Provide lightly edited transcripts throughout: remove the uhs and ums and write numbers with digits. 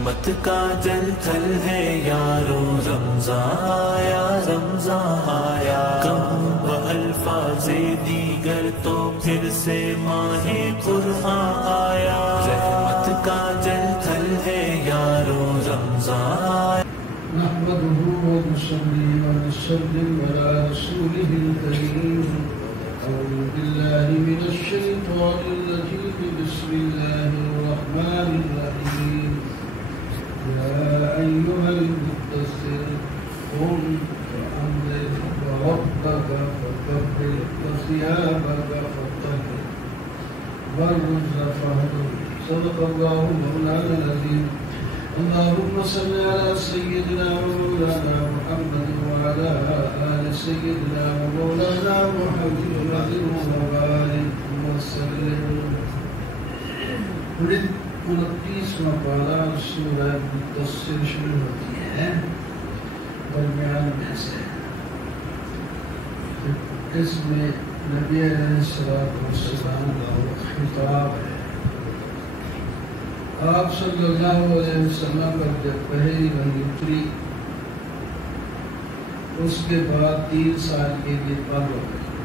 رحمت کا جل تھل ہے یارو رمضان آیا رمضان آیا کم الفاظ دیگر تو پھر سے ماہ قرآن آیا رحمت کا جل تھل ہے یارو رمضان آیا نحمده ونصلي ونسلم على رسوله الكريم أعوذ بالله من الشيطان الرجيم بسم الله الرحمن الرحيم يا أيها المدثر قم فأنذر وربك فكبر وثيابك فطهر والرجز فاهجر صدق الله مولانا العظيم اللهم صل على سيدنا ومولانا محمد وعلى آل سيدنا ومولانا محمد وبارك وسلم 29واں پارہ سورہ مدثر شروع ہوتی ہے درمیان میں سے اس میں نبی علیہ السلام کا خطاب ہے آپ صلی اللہ علیہ وسلم پر جب پہلی وحی اتری اس کے بعد 3 سال کے لیے بند ہو گئی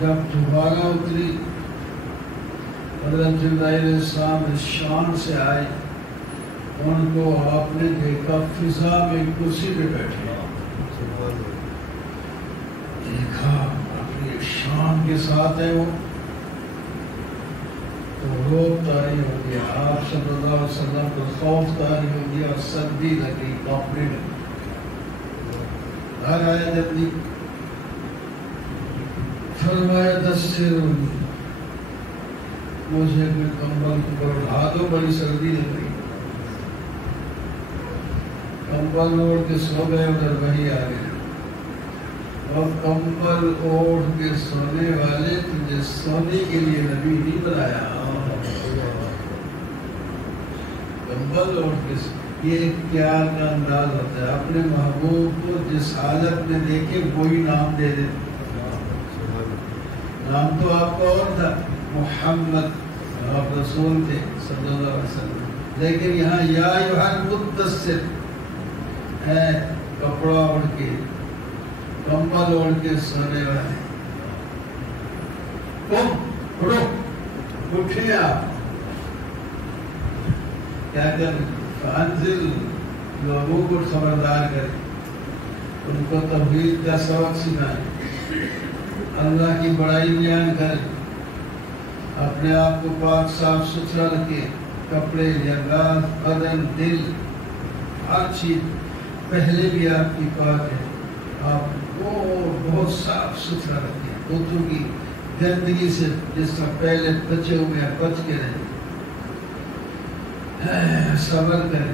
جب دوبارہ اتری حضرت جبرائیل علیہ السلام شام سے آئے ان کو آپ نے دیکھا فضا میں کرسی پہ بیٹھے دیکھا اپنی شان کے ساتھ ہے وہ تو روب طاری ہو گیا آپ صلی اللہ علیہ وسلم کو خوف طاری ہو گیا سردی لگی کانپنے لگی گھر آیا جب نہیں فرمایا دسترونی مجھے میں کمبل کو اٹھا دو بڑی سردی لگ رہی کمبل اوڑھ کے سو گئے ادھر وہی آ گئے اور کمبل اوڑھ کے سونے والے تجھے سونے کے لیے نبی نہیں بنایا کمبل اوڑھ کے یہ پیار کا انداز ہوتا ہے اپنے محبوب کو جس حالت میں دیکھے وہی نام دے دے نام تو آپ کا اور تھا محمد آپ رسول تھے صلی اللہ علیہ وسلم لیکن یہاں یا ایھا المدثر ہے کپڑا اوڑھ کے کمبل اوڑھ کے سونے والے اٹھو اٹھے آپ کیا کریں فانزل لوگوں کو خبردار کریں ان کو توحید کا سبق سکھائیں اللہ کی بڑائی بیان کریں اپنے آپ کو پاک صاف ستھرا رکھیں کپڑے لباس بدن دل ہر چیز پہلے بھی آپ کی پاک ہے آپ کو بہت صاف ستھرا رکھیں بتوں کی گندگی سے جس کا پہلے بچے ہوئے ہیں بچ کے رہیں صبر کریں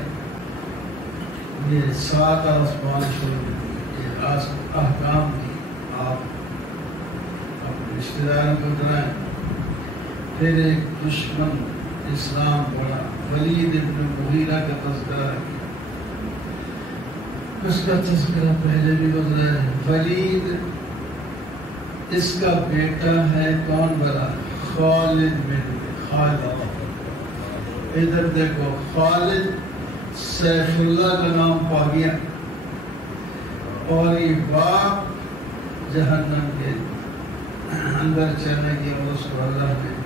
یہ 7 آسمان شروع یہ احکام دی آپ اپنے رشتہ داروں کو ڈرائیں پھر ایک دشمن اسلام بڑا ولید ابن مغیرہ کا تذکرہ اس کا تذکرہ پہلے بھی گزرا ہے ولید اس کا بیٹا ہے کون بڑا خالد بن خالد ادھر دیکھو خالد سیف اللہ کا نام پا گیا اور یہ باپ جہنم کے اندر چلنے کی اور اس کو اللہ نے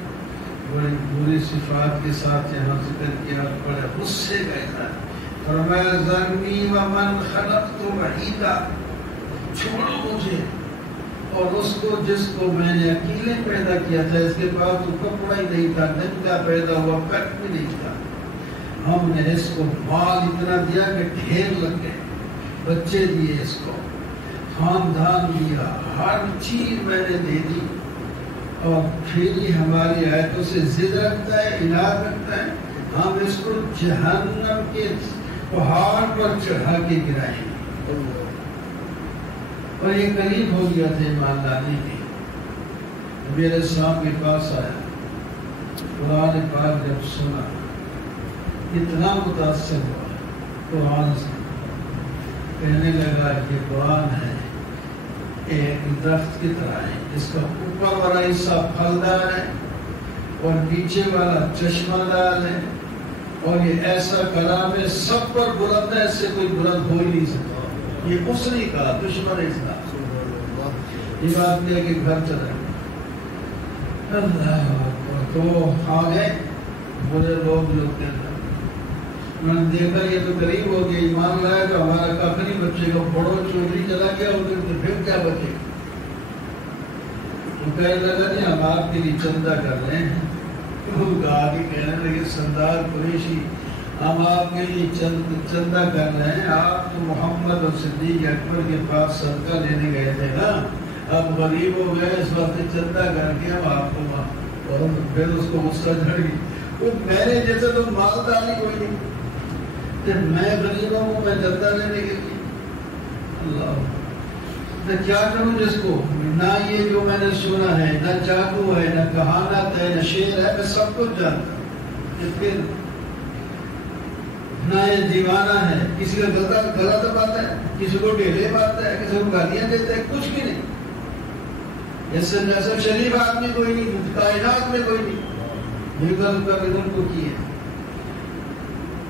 بڑی بری صفات کے ساتھ یہاں ذکر کیا بڑے غصے کا اظہار فرمایا ذرنی ومن خلقت وحیدا چھوڑو مجھے اور اس کو جس کو میں نے اکیلے پیدا کیا تھا اس کے پاس تو کپڑا ہی نہیں تھا ننگا پیدا ہوا پیٹ بھی نہیں تھا ہم نے اس کو مال اتنا دیا کہ ڈھیر لگ گئے بچے دیے اس کو خاندان دیا ہر چیز میں نے دے دی اور پھر ہی ہماری آیتوں سے ضد رکھتا ہے عناد رکھتا ہے ہم اس کو جہنم کے پہاڑ پر چڑھا کے گرائیں اور یہ قریب ہو گیا تھا ایمان لانے کے نبی علیہ السلام کے پاس آیا قرآن پاک جب سنا اتنا متاثر ہوا قرآن سے کہنے لگا کہ قرآن ہے ایک درخت کی طرح ہے اس کا اوپر والا حصہ پھلدار ہے اور نیچے والا چشمہ دار ہے اور یہ ایسا کلام ہے سب پر بلند ہے، اس سے کوئی بلند ہو ہی نہیں سکتا. یہ اس نے کہا دشمن اسلام. یہ بات نہیں ہے کہ گھر چلا اللہ تو آ گئے بڑے لوگ کے اندر. میں نے دیکھا یہ تو غریب ہو گیا، ایمان لایا تو ہمارا کافی نہیں بچے گا، بڑوں چوری چلا گیا ادھر تو پھر کیا بچے گا. تو کہنے لگا نہیں ہم آپ کے لیے چندہ کر رہے ہیں. آگے کہنے لگے سردار قریشی ہم آپ کے لیے چندہ کر رہے ہیں، آپ تو محمد اور صدیق اکبر کے پاس صدقہ لینے گئے تھے نا، اب غریب ہو گئے اس وقت چندہ کر کے ہم آپ کو اور پھر اس کو غصہ چڑھ گئی. میں نے جیسے تو مالدار ہی کوئی نہیں، میں غریبوں کو میں چندہ لینے کے لیے اللہ میں کیا کروں جس کو نہ یہ جو میں نے سنا ہے نہ جادو ہے نہ کہانت ہے نہ شعر ہے، میں سب کچھ جانتا ہوں. پھر نہ یہ دیوانہ ہے، کسی کا گلا دباتا ہے، کسی کو ڈیلے مارتا ہے، کسی کو گالیاں دیتا ہے، کچھ بھی نہیں. اس سے ایسا شریف آدمی کوئی نہیں، کائنات میں کوئی نہیں. بالکل کبھی ان کو کی ہے.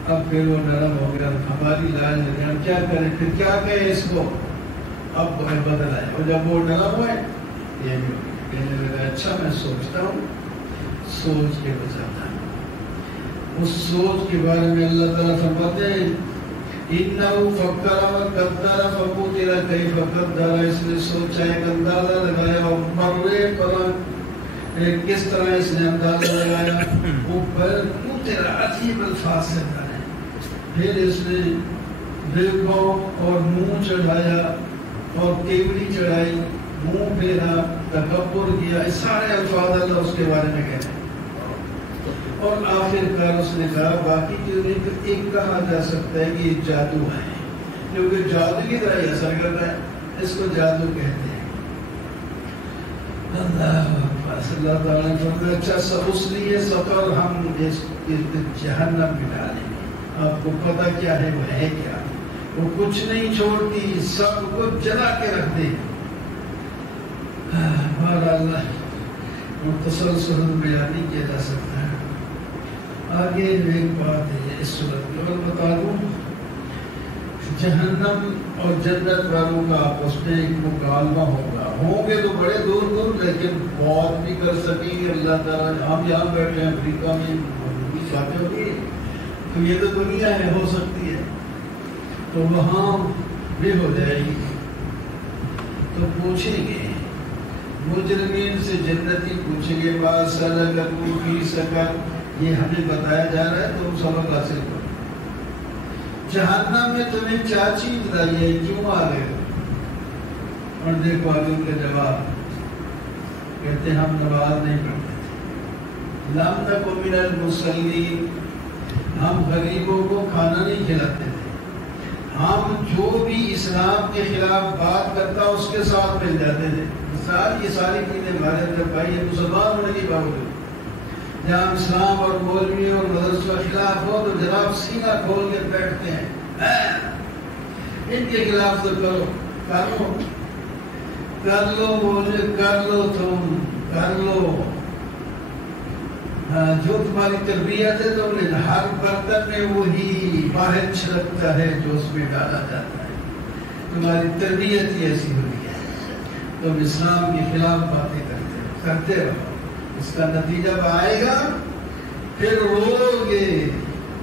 اب پھر وہ نرم ہو گیا، ہماری لاج لگے ہم کیا کریں، پھر کیا کہیں اس کو. اب بدل آئے اور جب وہ نرم ہوئے یہ کہنے لگا اچھا میں سوچتا ہوں، سوچ کے بچاتا ہوں. اس سوچ کے بارے میں اللہ تعالیٰ فرماتے ہیں اِنَّهُ فَكَّرَ وَقَدَّرَ فَقُدِرَ كَيْفَ قَدَّرَ. اس نے سوچا ایک اندازہ لگایا اور مرے پر کس طرح اس نے اندازہ لگایا. اوپر تیرا عجیب الفاظ سے بتایا. پھر اس نے دل کو اور منہ چڑھایا اور کیوڑی چڑھائی، منہ پھیرا، تکبر کیا. اس سارے الفاظ اللہ اس کے بارے میں کہتے ہیں. اور آخر کار اس نے کہا باقی چیزیں تو ایک کہا جا سکتا ہے کہ یہ جادو ہے، کیونکہ جادو کی طرح اثر کرتا ہے، اس کو جادو کہتے ہیں. اللہ تعالیٰ نے فرمایا اچھا اس لیے سفر ہم اس جہنم میں ڈالیں گے. آپ کو پتہ کیا ہے وہ ہے کیا؟ وہ کچھ نہیں چھوڑتی، سب کو جلا کے رکھ دے. اللہ مختصر صورت بیان نہیں کیا جا سکتا ہے. آگے ایک بات ہے اس صورت کی اور بتا دوں، جہنم اور جنت والوں کا آپس میں ایک مکالمہ ہوگا. ہوں گے تو بڑے دور دور، لیکن بہت بھی کر سکیں گے. اللہ تعالیٰ ہم یہاں بیٹھے ہیں افریقہ میں باتیں ہوگی تو یہ تو دنیا ہے، ہو سکتی ہے تو وہاں بھی ہو جائے گی. تو پوچھیں گے مجرمین سے جنتی پوچھیں گے بات سلککم فی سقر، یہ ہمیں بتایا جا رہا ہے تم سبق حاصل کرو. جہنم میں تمہیں کیا چیز لائی ہے، کیوں آ گئے؟ اور دیکھو آگے ان کا جواب، کہتے ہیں ہم نماز نہیں پڑھتے تھے، لم نک من المصلین، ہم غریبوں کو کھانا نہیں کھلاتے تھے، ہم جو بھی اسلام کے خلاف بات کرتا اس کے ساتھ مل جاتے تھے. یہ ساری چیزیں ہمارے اندر پائی ہے. مسلمان ہونے کے باوجود جہاں اسلام اور مولوی اور مدرسہ کے خلاف ہو تو جناب سینہ کھول کے بیٹھتے ہیں. ان کے خلاف تو کرو، کر لو بولے کر لو، تم کر لو. جو تمہاری تربیت ہے تم نے ہر برتن میں وہی باہر چھلکتا ہے جو اس میں ڈالا جاتا ہے. تمہاری تربیت ہی ایسی ہوئی ہے، تم اسلام کے خلاف باتیں کرتے رہو. اس کا نتیجہ آئے گا پھر رو گے،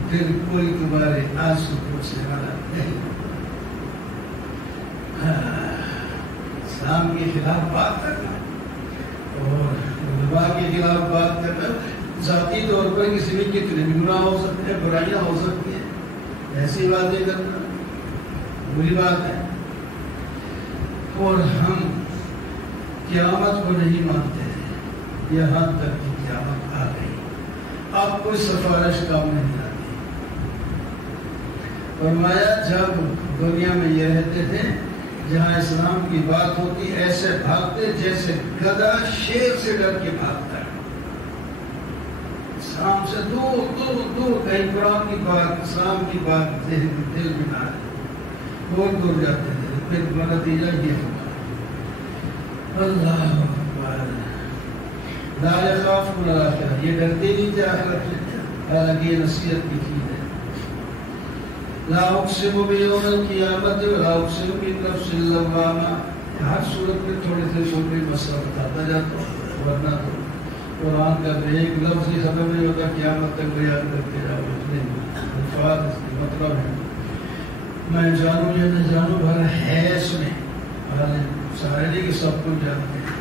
پھر کوئی تمہارے آنسو پوچھنے والا نہیں. اسلام کے خلاف بات کرنا اور علماء کے خلاف بات کرنا، ذاتی طور پر کسی بھی کتنے بھی گناہ ہو سکتے ہیں، برائیاں ہو سکتی ہیں، ایسی باتیں کرنا بری بات ہے. اور ہم قیامت کو نہیں مانتے ہیں، یہاں تک کہ قیامت آ گئی، اب کوئی سفارش کام نہیں آتی. فرمایا جب دنیا میں یہ رہتے تھے جہاں اسلام کی بات ہوتی ایسے بھاگتے جیسے گدھا شیر سے ڈر کے بھاگتا ہے. اسلام سے دور دور دور، کہیں قرآن کی بات اسلام کی بات دل میں نہ آئے، بہت دور جاتے تھے. پھر نتیجہ یہ ہوگا اللہ اکبر، لا یخافون الآخرہ، یہ ڈرتے نہیں تھے آخرت سے. حالانکہ یہ نصیحت کی چیز ہے. لا اقسم بیوم القیامت ولا اقسم بالنفس اللوامہ. ہر صورت میں تھوڑے سے چھوٹے مسئلہ بتاتا جاتا ہوں، ورنہ تو قرآن کا ایک لفظ ہی ختم نہیں ہوتا، قیامت تک بیان کرتے جاؤ. اتنے الفاظ اس کے مطلب ہے. میں جانوں یا نہ جانوں بھر ہے اس میں، سارے نہیں کہ سب کو جانتے ہیں.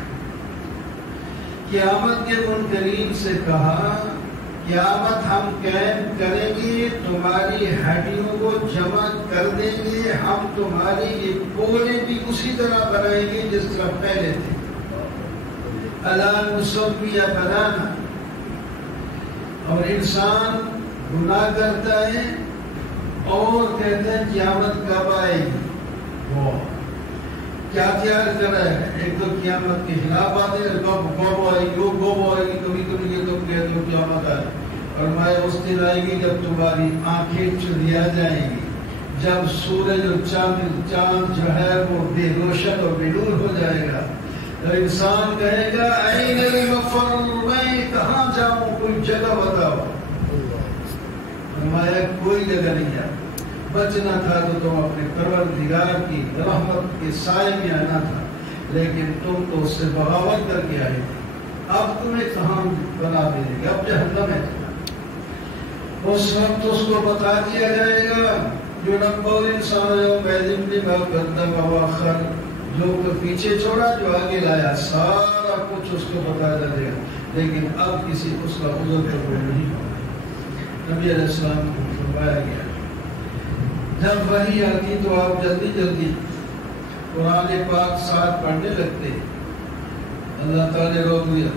قیامت کے منکرین سے کہا قیامت ہم قائم کریں گے، تمہاری ہڈیوں کو جمع کر دیں گے، ہم تمہاری یہ پولے بھی اسی طرح بنائیں گے جس طرح پہلے تھے. الا نسوی بنانا. اور انسان گناہ کرتا ہے اور کہتے ہیں قیامت کب آئے گی. وہ کیا تیار کر رہا ہے؟ ایک تو قیامت کے خلاف آتے ہیں، کب آئے گی، وہ کب آئے گی. کبھی کبھی یہ تم کہتے ہو قیامت آئے، اور میں اس دن آئے گی جب تمہاری آنکھیں چریا جائیں گی، جب سورج اور چاند جو ہے وہ بے روشن اور بے نور ہو جائے گا. تو انسان کہے گا این المفر، میں کہاں جاؤں، کوئی جگہ بتاؤ. فرمایا کوئی جگہ نہیں ہے. بچنا تھا تو تم اپنے پروردگار کی رحمت کے سائے میں آنا تھا، لیکن تم تو اس سے بغاوت کر کے آئے تھے. اب تمہیں کہاں بنا دیں گے، اب جہنم ہے. اس وقت اس کو بتا دیا جائے گا جو نبول انسان ہے، جو پیچھے چھوڑا جو آگے لایا، سارا کچھ اس کو بتا جائے گا. لیکن اب کسی اس کا عذر پر کوئی نہیں ہوگا. نبی علیہ السلام کو فرمایا گیا جب وحی آتی تو آپ جلدی جلدی قرآن پاک ساتھ پڑھنے لگتے. اللہ تعالی نے روک دیا.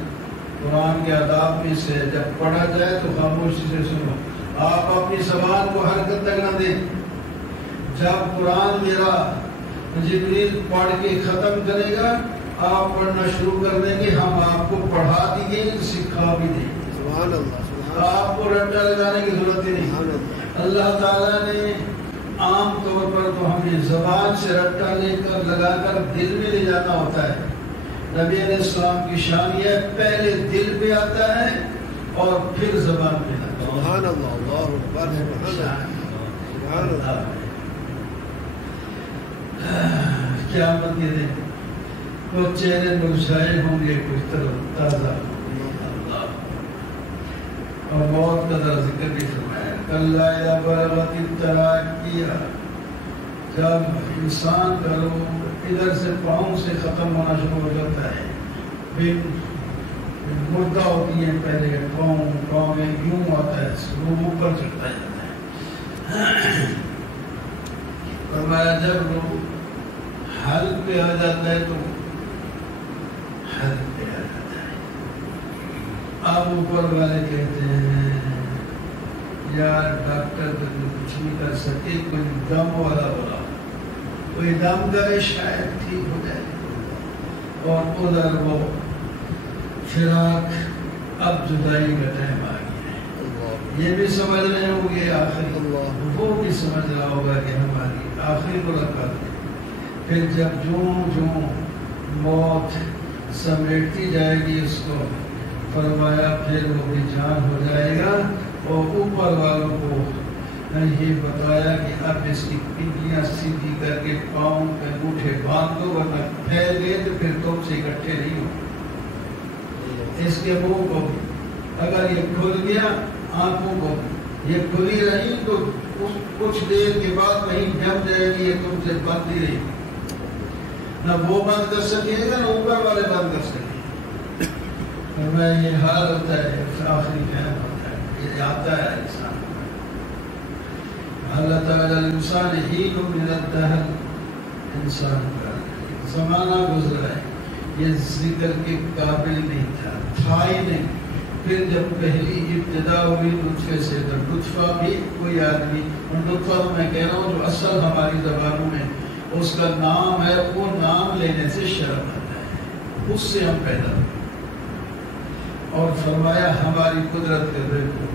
قرآن کے آداب میں سے جب پڑھا جائے تو خاموشی سے سنو، آپ اپنی زبان کو حرکت تک نہ دیں. جب قرآن میرا جبریل پڑھ کے ختم کرے گا آپ پڑھنا شروع کر دیں گے، ہم آپ کو پڑھا بھی دیں گے، سکھا بھی دیں گے. سبحان اللہ. آپ کو رٹا لگانے کی ضرورت ہی نہیں. اللہ تعالیٰ نے عام طور پر تو ہمیں زبان سے رٹا لے کر لگا کر دل میں لے جانا ہوتا ہے. نبی علیہ السلام کی شان یہ ہے پہلے دل پہ آتا ہے اور پھر زبان پہ آتا ہے. سبحان اللہ. اللہ اکبر. سبحان اللہ. قیامت کے دن کچھ چہرے مرجھائے ہوں گے، کچھ طرح تازہ اور بہت قدر ذکر بھی فرمایا. کلا اذا بلغت التراقی، جب انسان کا روح ادھر سے پاؤں سے ختم ہونا شروع ہو جاتا ہے، پھر مردہ ہوتی ہے پہلے پاؤں میں یوں آتا ہے، روح اوپر چڑھتا جاتا ہے. فرمایا جب روح حلق پہ آ جاتا ہے تو حلق پہ آ جاتا ہے. اب اوپر والے کہتے ہیں یار ڈاکٹر تو کچھ نہیں کر سکے، کوئی دم والا بولا، کوئی دم کرے شاید ٹھیک ہو جائے. اور ادھر وہ فراق، اب جدائی کا ٹائم آ گیا ہے. یہ بھی سمجھ رہے ہوں گے آخری، وہ بھی سمجھ رہا ہوگا کہ ہماری آخری ملاقات ہے. پھر جب جو موت سمیٹتی جائے گی اس کو، فرمایا پھر وہ بھی جان ہو جائے گا. اور اوپر والوں کو یہ بتایا کہ اب اس کی پنڈلیاں سیدھی کر کے پاؤں پہ انگوٹھے باندھ دو، ورنہ پھیل گئے تو پھر تم سے اکٹھے نہیں ہو. اس کے منہ کو اگر یہ کھل گیا، آنکھوں کو یہ کھلی رہی تو کچھ دیر کے بعد وہیں جم جائے گی، یہ تم سے بند ہی رہی. نہ وہ بند کر سکے گا نہ اوپر والے بند کر سکے. میں یہ حال ہوتا ہے آخری قیام ہوتا ہے، یہ آتا ہے انسان. اللہ تعالیٰ انسان ہی کو ملتا ہے، انسان کا زمانہ گزرا ہے، یہ ذکر کے قابل نہیں تھا ہی نہیں. پھر جب پہلی ابتدا ہوئی نطفے سے، تو نطفہ بھی کوئی آدمی، اور نطفہ میں کہہ رہا ہوں جو اصل ہماری زبانوں میں اس کا نام ہے، وہ نام لینے سے شرم آتا ہے، اس سے ہم پیدا ہوئے. اور فرمایا ہماری قدرت کے دیکھو،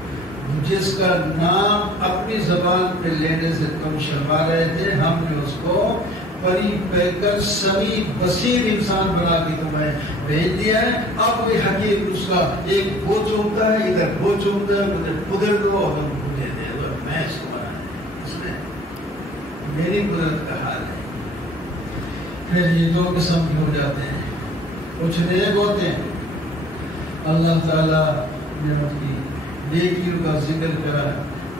جس کا نام اپنی زبان پہ لینے سے تم شرما رہے تھے، ہم نے اس کو پری پیکر سمیع بصیر انسان بنا کے تمہیں بھیج دیا ہے. اب کوئی حقیق اس کا ایک وہ چومتا ہے, ادھر وہ چومتا ہے, ادھر دو اور مجھے دے دو, میں اس کو بنا اس میں میری قدرت کا حال ہے. پھر یہ دو قسم کے ہو جاتے ہیں. کچھ نیک ہوتے ہیں, اللہ تعالیٰ نے ان کی نیکیوں کا ذکر کرا,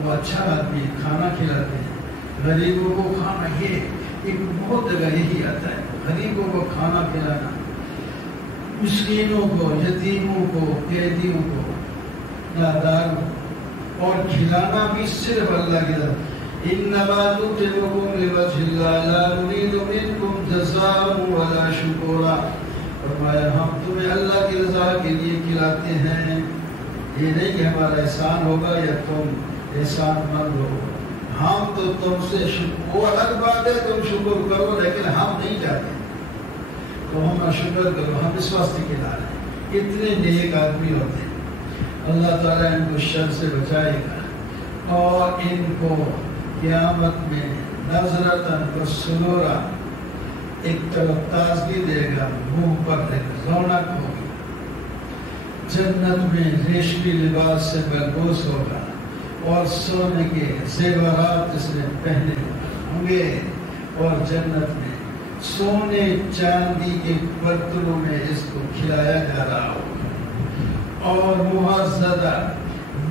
وہ اچھا آدمی کھانا کھلاتے ہیں. غریبوں کو کھانا, یہ ایک بہت جگہ یہی آتا ہے, غریبوں کو کھانا کھلانا, مسکینوں کو, یتیموں کو, قیدیوں کو, ناداروں, اور کھلانا بھی صرف اللہ کی طرف. انما نطعمکم لوجہ اللہ لا نرید منکم جزاء ولا شکورا. فرمایا ہم تمہیں اللہ کی رضا کے لیے کھلاتے ہیں, یہ نہیں کہ ہمارا احسان ہوگا یا تم احسان مند ہو. ہم تو تم سے وہ الگ بات ہے, تم شکر کرو, لیکن ہم نہیں چاہتے تو ہم شکر کرو, ہم اس واسطے کھلا رہے ہیں. اتنے نیک آدمی ہوتے ہیں. اللہ تعالیٰ ان کو شر سے بچائے گا اور ان کو قیامت میں نظرتاً و سرورا ایک طرف تازگی دے گا, منہ پر ایک رونق ہوگی. جنت میں ریشمی لباس سے ملبوس ہوگا اور سونے کے زیورات جس نے پہنے ہوں گے, اور جنت میں سونے چاندی کے برتنوں میں اس کو کھلایا جا رہا ہوگا. اور مہذبہ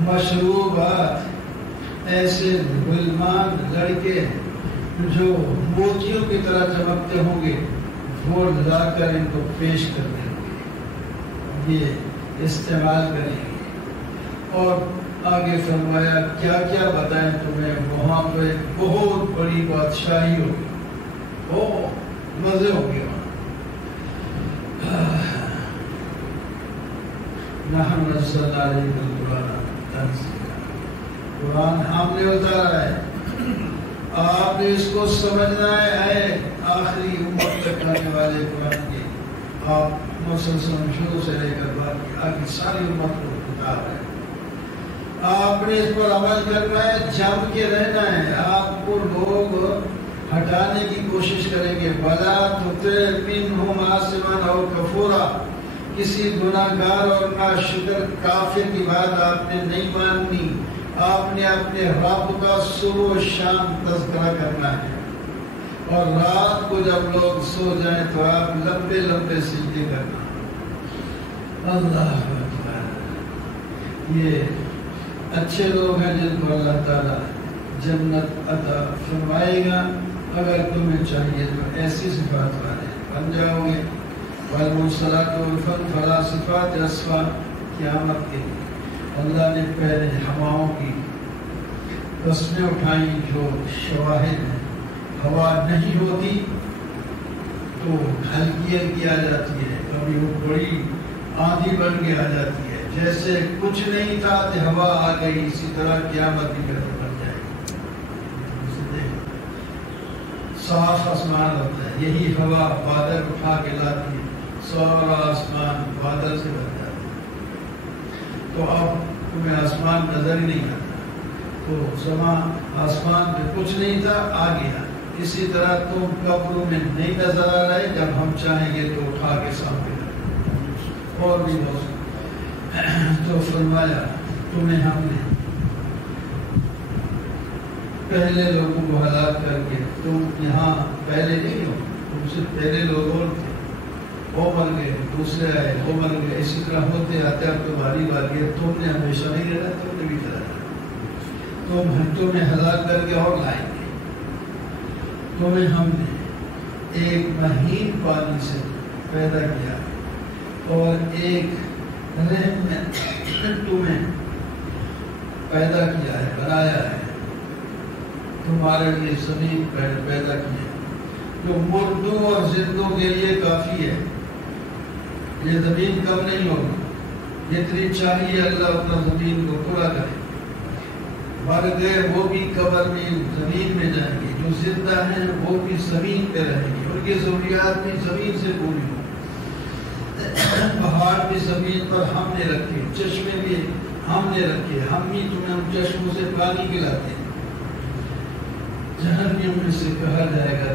مشروبات, ایسے غلمان لڑکے جو موتیوں کی طرح چمکتے ہوں گے, وہ لا کر ان کو پیش کر دیں گے, یہ استعمال کریں گے. اور آگے فرمایا کیا کیا بتائیں تمہیں, وہاں پہ بہت بڑی بادشاہی ہوگی, مزے ہوں گے وہاں. نحن نزلنا علیک القرآن تنزیلا, قرآن ہم نے اتارا ہے, آپ نے اس کو سمجھنا ہے. آخری امت تک آنے والے قرآن کی آپ مسلسل شروع سے لے کر بات کی آگے ساری امت کو کتاب ہے. آپ نے اس پر عمل کرنا ہے, جم کے رہنا ہے. آپ کو لوگ ہٹانے کی کوشش کریں گے. وَلَا تُطِعْ مِنْهُمْ عَاصِمًا أَوْ كَفُورًا, کسی گناہگار اور ناشکر کافر کی بات آپ نے نہیں ماننی. آپ نے اپنے رب کا صبح و شام تذکرہ کرنا ہے. اور رات کو جب لوگ سو جائیں تو آپ لمبے لمبے سجدے کرنا. اللہ اکبر. یہ اچھے لوگ ہیں جن کو اللہ تعالیٰ جنت عطا فرمائے گا. اگر تمہیں چاہیے تو ایسی صفات والے بن جاؤ گے. والمرسلات عرفا فلا صفات اصفا, قیامت کے اللہ نے پہلے ہواؤں کی قسمیں اٹھائیں جو شواہد ہیں. ہوا نہیں ہوتی تو ہلکی ہلکی آ جاتی ہے, کبھی وہ بڑی آندھی بن کے آ جاتی ہے. جیسے کچھ نہیں تھا تو ہوا آ گئی, اسی طرح قیامت بھی بن جائے گی. صاف آسمان ہوتا ہے, یہی ہوا بادل اٹھا کے لاتی ہے, سارا آسمان بادل سے بن جاتا ہے. تو اب تمہیں آسمان نظر ہی نہیں آتا, تو زمان آسمان پہ کچھ نہیں تھا, آ گیا. اسی طرح تم قبروں میں نہیں نظر آ رہے, جب ہم چاہیں گے تو اٹھا کے سامنے رکھیں. اور بھی بہت تو فرمایا تمہیں ہم نے پہلے لوگوں کو ہلاک کر کے, تم یہاں پہلے نہیں ہو, تم سے پہلے لوگ اور تھے, وہ مر گئے, دوسرے آئے, وہ مر گئے, اسی طرح ہوتے آتے. اب تمہاری باری ہے, تم نے ہمیشہ نہیں رہنا, تم نے بھی چلا, تمہیں ہلاک کر کے اور لائیں گے. تمہیں ہم نے ایک مہین پانی سے پیدا کیا اور ایک رحم میں تمہیں پیدا کیا ہے, بنایا ہے. تمہارے لیے زمین پیدا کی ہے جو مردوں اور زندوں کے لیے کافی ہے. یہ زمین کم نہیں ہوگی, جتنی چاہیے اللہ اتنا زمین کو پورا کرے. مر گئے وہ بھی قبر میں زمین میں جائیں گے, جو زندہ ہیں وہ بھی زمین پہ رہیں گے, ان کی ضروریات بھی زمین سے پوری ہوں. پہاڑ بھی زمین پر ہم نے رکھے, چشمے بھی ہم نے رکھے, ہم ہی تمہیں ان چشموں سے پانی پلاتے ہیں. جہنم میں سے کہا جائے گا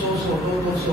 100-200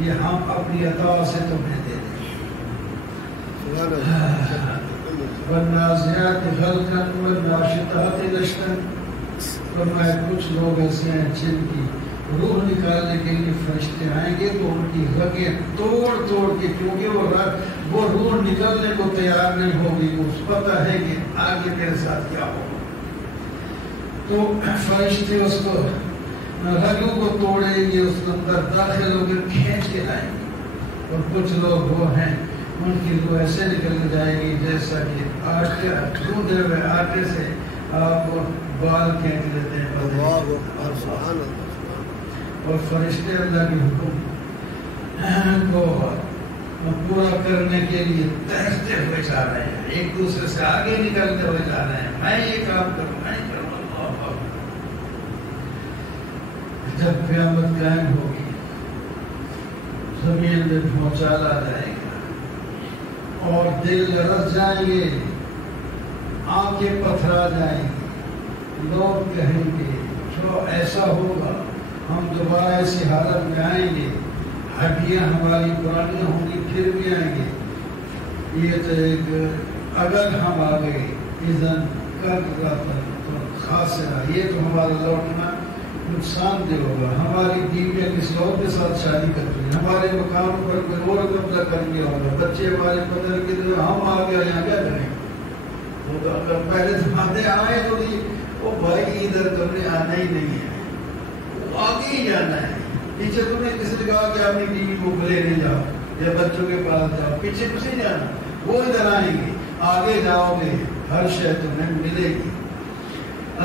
یہ ہم اپنی عطا سے تمہیں دے دیں. والنازعات غلقا والناشطات نشطا. فرمایا کچھ لوگ ایسے ہیں جن کی روح نکالنے کے لیے فرشتے آئیں گے تو ان کی رگیں توڑ توڑ کے، کیونکہ وہ روح نکلنے کو تیار نہیں ہوگی، اس پتہ ہے کہ آگے میرے ساتھ کیا ہوگا. تو فرشتے اس کو رگوں کو توڑیں گے، اس کے اندر داخل ہو کر کھینچ کے لائیں گے. اور کچھ لوگ وہ ہیں ان کی روح ایسے نکل جائے گی جیسا کہ آٹے گوندے ہوئے آٹے سے آپ بال کھینچ لیتے ہیں. اور فرشتے اللہ کے حکم کو پورا کرنے کے لیے تہتے ہوئے جا رہے ہیں، ایک دوسرے سے آگے نکلتے ہوئے جا رہے ہیں. میں یہ کام کروں، میں کروں. جب قیامت قائم ہوگی زمین میں بھونچال آ جائے گا اور دل لرز جائیں گے، آنکھیں پتھرا جائیں گی. لوگ کہیں گے جو ایسا ہوگا ہم دوبارہ ایسی حالت میں آئیں گے، ہڈیاں ہماری پرانی ہوں گی پھر بھی آئیں گے. یہ تو ایک اگر ہم آ گئے اذن کر تو خاصرا، یہ تو ہمارا لوٹنا نقصان دہ ہوگا. ہماری بیویاں کسی اور کے ساتھ شادی کر رہی ہیں، ہمارے مقام پر کوئی اور قبضہ کر لیا ہوگا، بچے ہمارے بدل کے دے ہم آ گئے یہاں کیا کریں. اگر پہلے زمانے آئے تو وہ بھائی ادھر تم نے آنا ہی نہیں ہے، آگے ہی جانا ہے. پیچھے تم نے کسی نے کہا کہ اپنی بیوی کو لے نہیں جاؤ یا بچوں کے پاس جاؤ، پیچھے کچھ نہیں جانا. وہ ادھر آئیں گے، آگے جاؤ گے، ہر شے تمہیں ملے گی.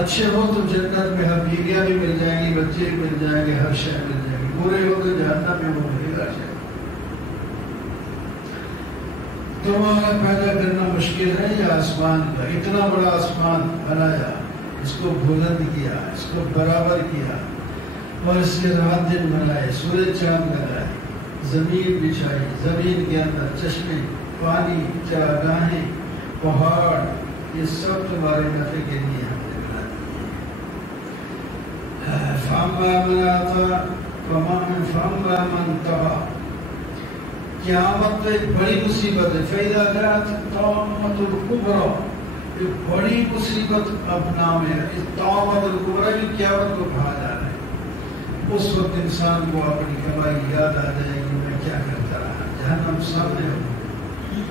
اچھے ہو تو جنت میں ہر بیویاں بھی مل جائیں گی، بچے بھی مل جائیں گے، ہر شے مل جائے گی. برے ہو تو جہنم میں وہ ملے گا شے. تمہارا پیدا کرنا مشکل ہے یا آسمان کا؟ اتنا بڑا آسمان بنایا، اس کو بلند کیا، اس کو برابر کیا اور اس کے رات دن بنائے، سورج چاند لگائے، زمین بچھائی، زمین کے اندر چشمے، پانی، چراگاہیں، پہاڑ، یہ سب تمہارے نفع کے لیے ہم نے بنا دیے. فَأَمَّا مَنْ أَعْطَىٰ فَأَمَّا مَنْ اتَّقَىٰ. قیامت تو ایک بڑی مصیبت ہے. فَإِذَا جَاءَتِ الطَّامَّةُ الْكُبْرىٰ. یہ بڑی مصیبت اب نام ہے اس طامۃ الکبریٰ کی، قیامت کو کہا جا رہا ہے. اس وقت انسان کو اپنی کمائی یاد آ جائے گی، میں کیا کرتا رہا. جہنم سامنے ہوگی.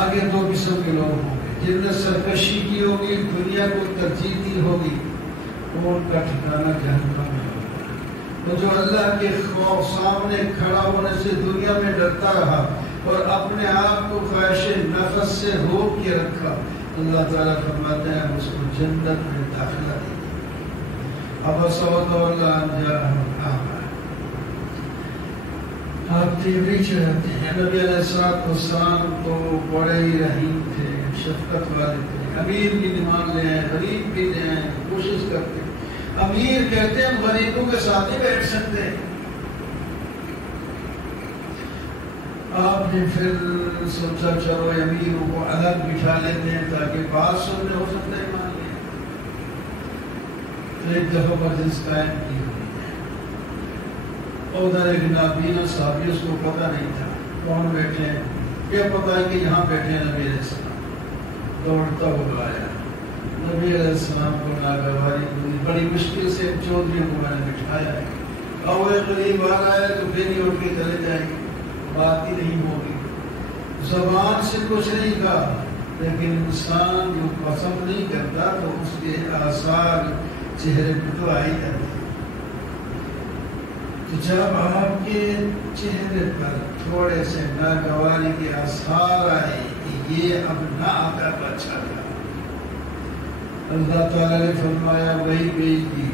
آگے دو قسم کے لوگ ہوں گے، جن نے سرکشی کی ہوگی، دنیا کو ترجیح دی ہوگی، وہ ان کا ٹھکانہ جہنم میں ہوگا. تو جو اللہ کے خوف سامنے کھڑا ہونے سے دنیا میں ڈرتا رہا اور اپنے آپ کو خواہش نفس سے روک کے رکھا، اللہ تعالیٰ فرماتے ہیں اس کو جنت میں داخلہ دیں گے. اب آپ تیوری چڑھاتے ہیں. نبی علیہ السلام تو بڑے ہی رحیم تھے، شفقت والے تھے. امیر بھی ایمان لے آئے، غریب بھی لے آئے، کوشش کرتے. امیر کہتے ہیں غریبوں کے ساتھ ہی بیٹھ سکتے ہیں. آپ نے پھر سوچا چلو امیروں کو الگ بٹھا لیتے ہیں تاکہ بات سننے ہو سکتا ہے مان لیں. ایک دفعہ مجلس قائم کی ہوئی ہے، ادھر ایک نابینا صحابی، اس کو پتہ نہیں تھا کون بیٹھے ہیں، کیا پتا ہے کہ یہاں بیٹھے ہیں نبی علیہ السلام. دوڑتا ہوا آیا، نبی علیہ السلام کو ناگواری ہوئی. بڑی مشکل سے چودھریوں کو میں نے بٹھایا ہے، اور قریب آ رہا ہے تو پھر ہی اٹھ کے چلے جائیں گے، بات ہی نہیں ہوگی. زبان سے کچھ نہیں کہا، لیکن انسان جو پسند نہیں کرتا تو اس کے آثار چہرے پہ تو آئی جاتے ہیں. تو جب آپ کے چہرے پر تھوڑے سے ناگواری کے آثار آئے کہ یہ اب نہ آتا تو اچھا تھا، اللہ تعالیٰ نے فرمایا وہی بھیج دی.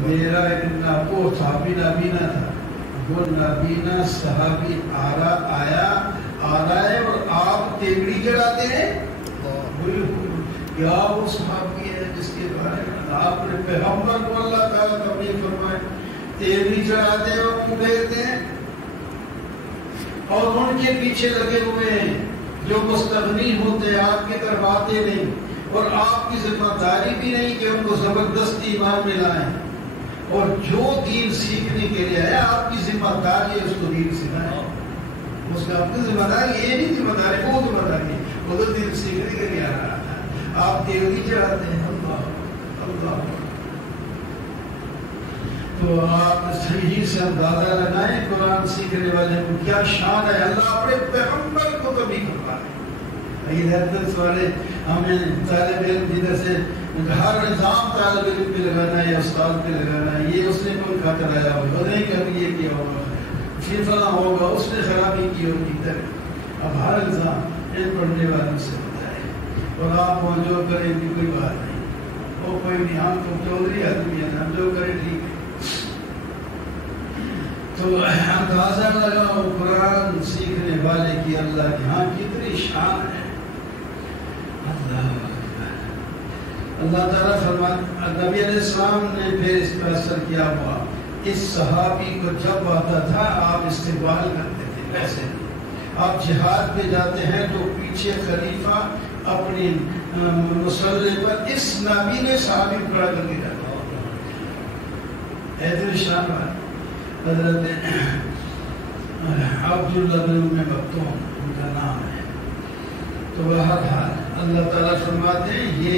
میرا ایک ناپو صحابی نابینا تھا، وہ نابینا صحابی آ رہا ہے اور آپ تیگڑی چڑھاتے ہیں. کیا وہ صحابی ہے جس کے بارے میں آپ نے پیغمبر کو اللہ تعالیٰ تبلیغ فرمائے تیگڑی چڑھاتے ہیں اور منہ پھیرتے ہیں، اور ان کے پیچھے لگے ہوئے ہیں جو مستغنی ہوتے، آپ کی طرف آتے نہیں، اور آپ کی ذمہ داری بھی نہیں کہ ان کو زبردستی ایمان میں لائیں. اور جو دین سیکھنے کے لیے آیا آپ کی ذمہ داری ہے اس کو دین سکھائیں. اس کا آپ کی ذمہ داری یہ نہیں ذمہ داری وہ ذمہ داری ہے. وہ تو دین سیکھنے کے لیے آ رہا تھا. آپ دیوی چڑھاتے ہیں. اللہ اللہ. تو آپ صحیح سے اندازہ لگائیں قرآن سیکھنے والے کو کیا شان ہے. اللہ اپنے پیغمبر کو کبھی کرتا ہے. والے ہمیں طالب علم جدھر سے ہر نظام طالب علم پہ لگانا ہے یا استاد پہ لگانا ہے. یہ اس نے کوئی کھاتا رہا ہوگا نہیں کبھی یہ کیا ہوگا پھر فلاں ہوگا اس نے خرابی کی ہوگی. اب ہر نظام علم پڑھنے والوں سے ہوتا ہے. اور آپ وہ جو کریں گے کوئی بات نہیں. وہ کوئی نہیں. ہم تو چودھری آدمی ہیں ہم جو کریں ٹھیک ہے. تو اندازہ لگاؤ قرآن سیکھنے والے کی اللہ کے ہاں کتنی شان ہے. اللہ تعالیٰ فرماتے نبی علیہ السلام نے پھر اس کا اثر کیا ہوا. اس صحابی کو جب آتا تھا آپ استقبال کرتے تھے. ویسے آپ جہاد پہ جاتے ہیں تو پیچھے خلیفہ اپنی مسلح پر اس نابینا صحابی کھڑا کر کے جاتا. اتنی شان ہے. حضرت عبداللہ بن ام مکتوم ان کا نام ہے. تو بہرحال اللہ تعالیٰ فرماتے ہیں یہ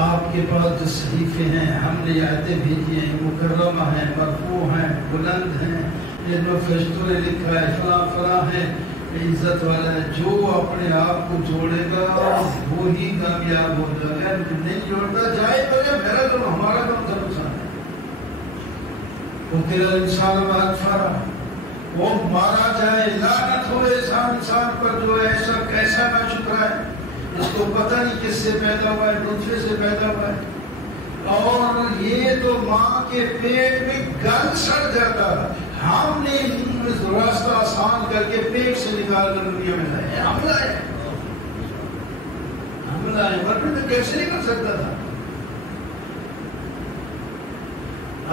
آپ کے پاس جو صحیفے ہیں ہم نے آیتیں بھیجی ہیں مکرمہ ہیں مرفوع ہیں بلند ہیں. ان میں فرشتوں نے لکھا ہے فلاں فلاں ہے عزت والا ہے. جو اپنے آپ کو جوڑے گا وہی کامیاب ہو جائے گا. نہیں جوڑتا جائے تو میرا تو ہمارا کام کا نقصان ہے. قتل الانسان ما اکفرہ. وہ مارا جائے لعنت ہو انسان پر جو ایسا کیسا نہ شکرا ہے. اس کو پتہ نہیں کس سے پیدا ہوا ہے. نطفے سے پیدا ہوا ہے. اور یہ تو ماں کے پیٹ میں گل سڑ جاتا. ہم نے راستہ آسان کر کے پیٹ سے نکال کر دنیا میں لائے. حملہ ہے ورنہ تو کیسے نہیں کر سکتا تھا.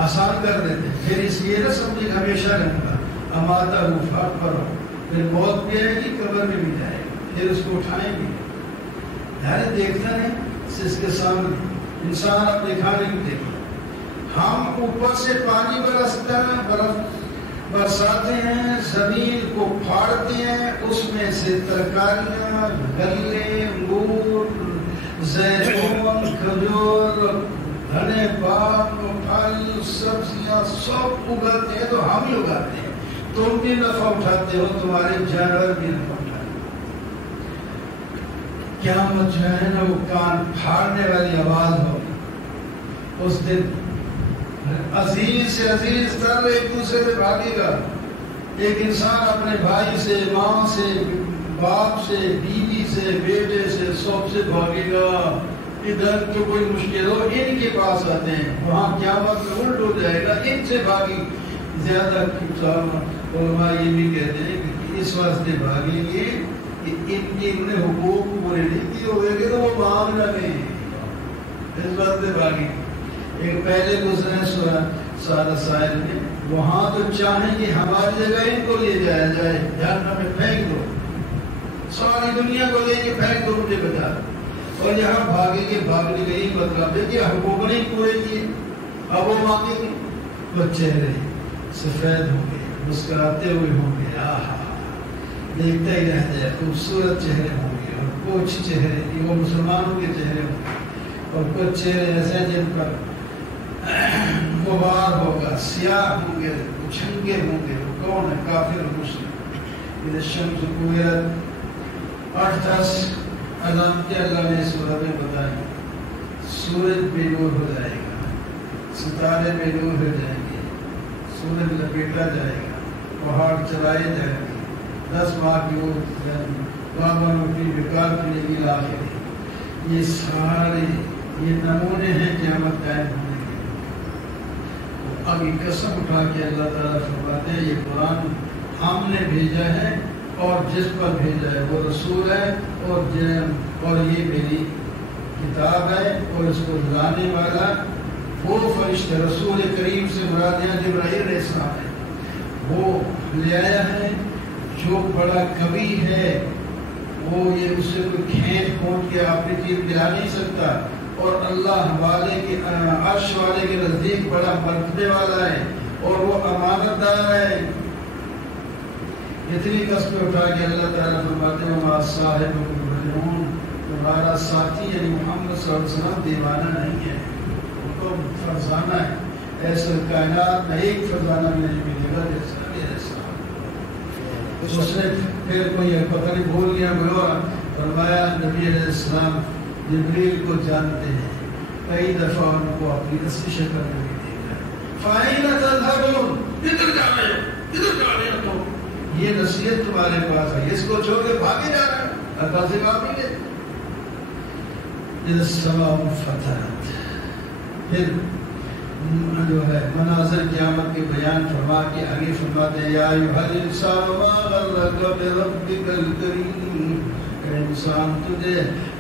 آسان کر دیتے. پھر اس لیے نہ سمجھے ہمیشہ رہوں گا اماتا روفات پر ہو. پھر موت بھی آئے گی قبر میں بھی جائے گی. پھر اس کو اٹھائیں گے. یعنی دیکھتا نہیں اس کے سامنے انسان اپنے کھانے کو دیکھتا. ہم اوپر سے پانی برستا ہے برف برساتے ہیں زمین کو پھاڑتے ہیں اس میں سے ترکاریاں غلے انگور زیتون کھجور دھنے باغ پھل سبزیاں سب اگاتے ہیں. تو ہم ہی اگاتے ہیں. تم بھی نفع اٹھاتے ہو تمہارے جانور بھی نفع اٹھاتے. قیامت جو ہے نا وہ کان پھاڑنے والی آواز ہوگی. اس دن عزیز سے عزیز تر ایک دوسرے سے بھاگے گا. ایک انسان اپنے بھائی سے ماں سے باپ سے بیوی سے بیٹے سے سب سے بھاگے گا. ادھر تو کوئی مشکل ہو ان کے پاس آتے ہیں. وہاں قیامت میں الٹ ہو جائے گا. ان سے بھاگی زیادہ علماء یہ بھی کہتے ہیں کہ اس واسطے بھاگیں گے کہ ان کے انہیں حقوق پورے نہیں کیے ہوئے گے تو وہ مانگ لگے. اس واسطے بھاگیں. ایک پہلے گزرے سارا سائل میں وہاں تو چاہیں کہ ہماری جگہ ان کو لے جایا جائے جہنم میں پھینک دو. ساری دنیا کو لے کے پھینک دو مجھے بتا. اور یہاں بھاگیں گے. بھاگنے کا یہی مطلب ہے کہ حقوق نہیں پورے کیے. اب وہ مانگیں گے. وہ چہرے سفید ہوں گے مسکراتے ہوئے ہوں گے. دیکھتا ہی رہ جائے. خوبصورت چہرے ہوں گے اور کچھ چہرے وہ مسلمانوں کے چہرے ہوں گے اور کچھ چہرے ایسے جن پر غبار ہوگا. سیاہ ہوں گے چھنگے ہوں گے. وہ کون ہے کافر اور مسلم. شمس کویرت 8-10 علامتیں اللہ نے سورت میں بتائی. سورج بے نور ہو جائے گا. ستارے بے نور ہو جائیں گے. سورج لپیٹا جائے گا. پہاڑ چلائے جائیں گے. 10 ماہ کی وہ بیکار کرنے کی لاکھیں. یہ سارے یہ نمونے ہیں قیامت قائم ہونے کے. اب یہ قسم اٹھا کے اللہ تعالیٰ فرماتے ہیں یہ قرآن ہم نے بھیجا ہے اور جس پر بھیجا ہے وہ رسول ہے اور یہ میری کتاب ہے. اور اس کو لانے والا وہ فرشتہ رسول کریم سے مراد یہاں جبرائیل علیہ السلام ہے. وہ لے آیا ہے جو بڑا کبھی ہے. وہ یہ اس سے کوئی کھینچ کھونچ کے آپ نے چیز دلا نہیں سکتا. اور اللہ والے کے عرش والے کے نزدیک بڑا مرتبے والا ہے اور وہ امانت دار ہے. اتنی قسمیں اٹھا کے اللہ تعالیٰ فرماتے ہیں وما صاحبکم بمجنون، تمہارا ساتھی یعنی محمد صلی اللہ علیہ وسلم دیوانہ نہیں ہے، وہ تو فرزانہ ہے. ایسے کائنات میں ایک فرزانہ میں نہیں ملے گا جیسا میرے ساتھ. اس نے پھر کوئی پتہ نہیں بھول گیا کوئی اور فرمایا نبی علیہ السلام جبریل کو جانتے ہیں، کئی دفعہ ان کو اپنی اصلی شکل میں بھی دیکھا. فَأَيْنَ تَذْهَبُونَ، ادھر جا رہے ہو، ادھر جا رہے ہو، تو یہ نصیحت تمہارے پاس ہے، اس کو چھوڑ کے بھاگے جا رہے ہیں. اللہ سے بات نہیں ہے. اِذَا السَّمَاءُ انفَطَرَتْ، پھر جو ہے مناظر قیامت کے بیان فرما کے آگے فرماتے ہیں یا ایھا الانسان ما غرک بربک الکریم، اے انسان تجھے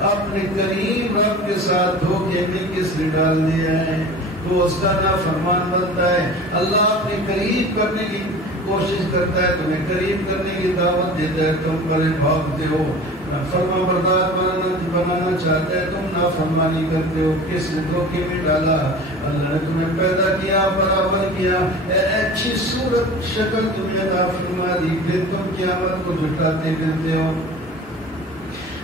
اپنے کریم رب کے ساتھ دھوکے میں کس نے ڈال دیا ہے؟ تو اس کا نافرمان بنتا ہے. اللہ اپنے قریب کرنے کی کوشش کرتا ہے، تمہیں قریب کرنے کی دعوت دیتا ہے، تم پر بھاگتے ہو. فرما بردار بنانا چاہتا ہے، تم نافرمانی کرتے ہو. کس نے دھوکے میں ڈالا؟ اللہ نے تمہیں پیدا کیا، برابر کیا، اچھی صورت شکل تمہیں عطا فرما دی، پھر تم قیامت کو جھٹلاتے پھرتے ہو.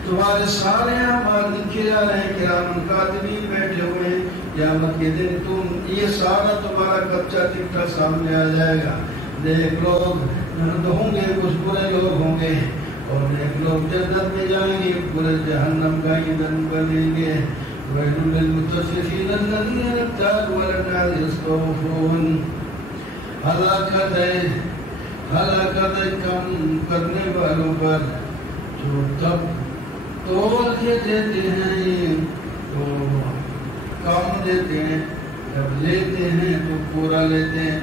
تمہارے سارے اعمال لکھے جا رہے ہیں، کرام کاتبین بیٹھے ہوئے ہیں. قیامت کے دن تم یہ سارا تمہارا کچا ٹکٹا سامنے آ جائے گا. نیک لوگ ہوں گے، کچھ برے لوگ ہوں گے، اور نیک لوگ جنت میں جائیں گے، برے جہنم کا ایندھن بنیں گے. وَيْلٌ لِّلْمُطَفِّفِينَ الَّذِينَ اكْتَالُوا عَلَى النَّاسِ يَسْتَوْفُونَ. ہلاکت ہے کم کرنے والوں پر جو تب تول کے دیتے ہیں تو کم دیتے ہیں، جب لیتے ہیں تو پورا لیتے ہیں.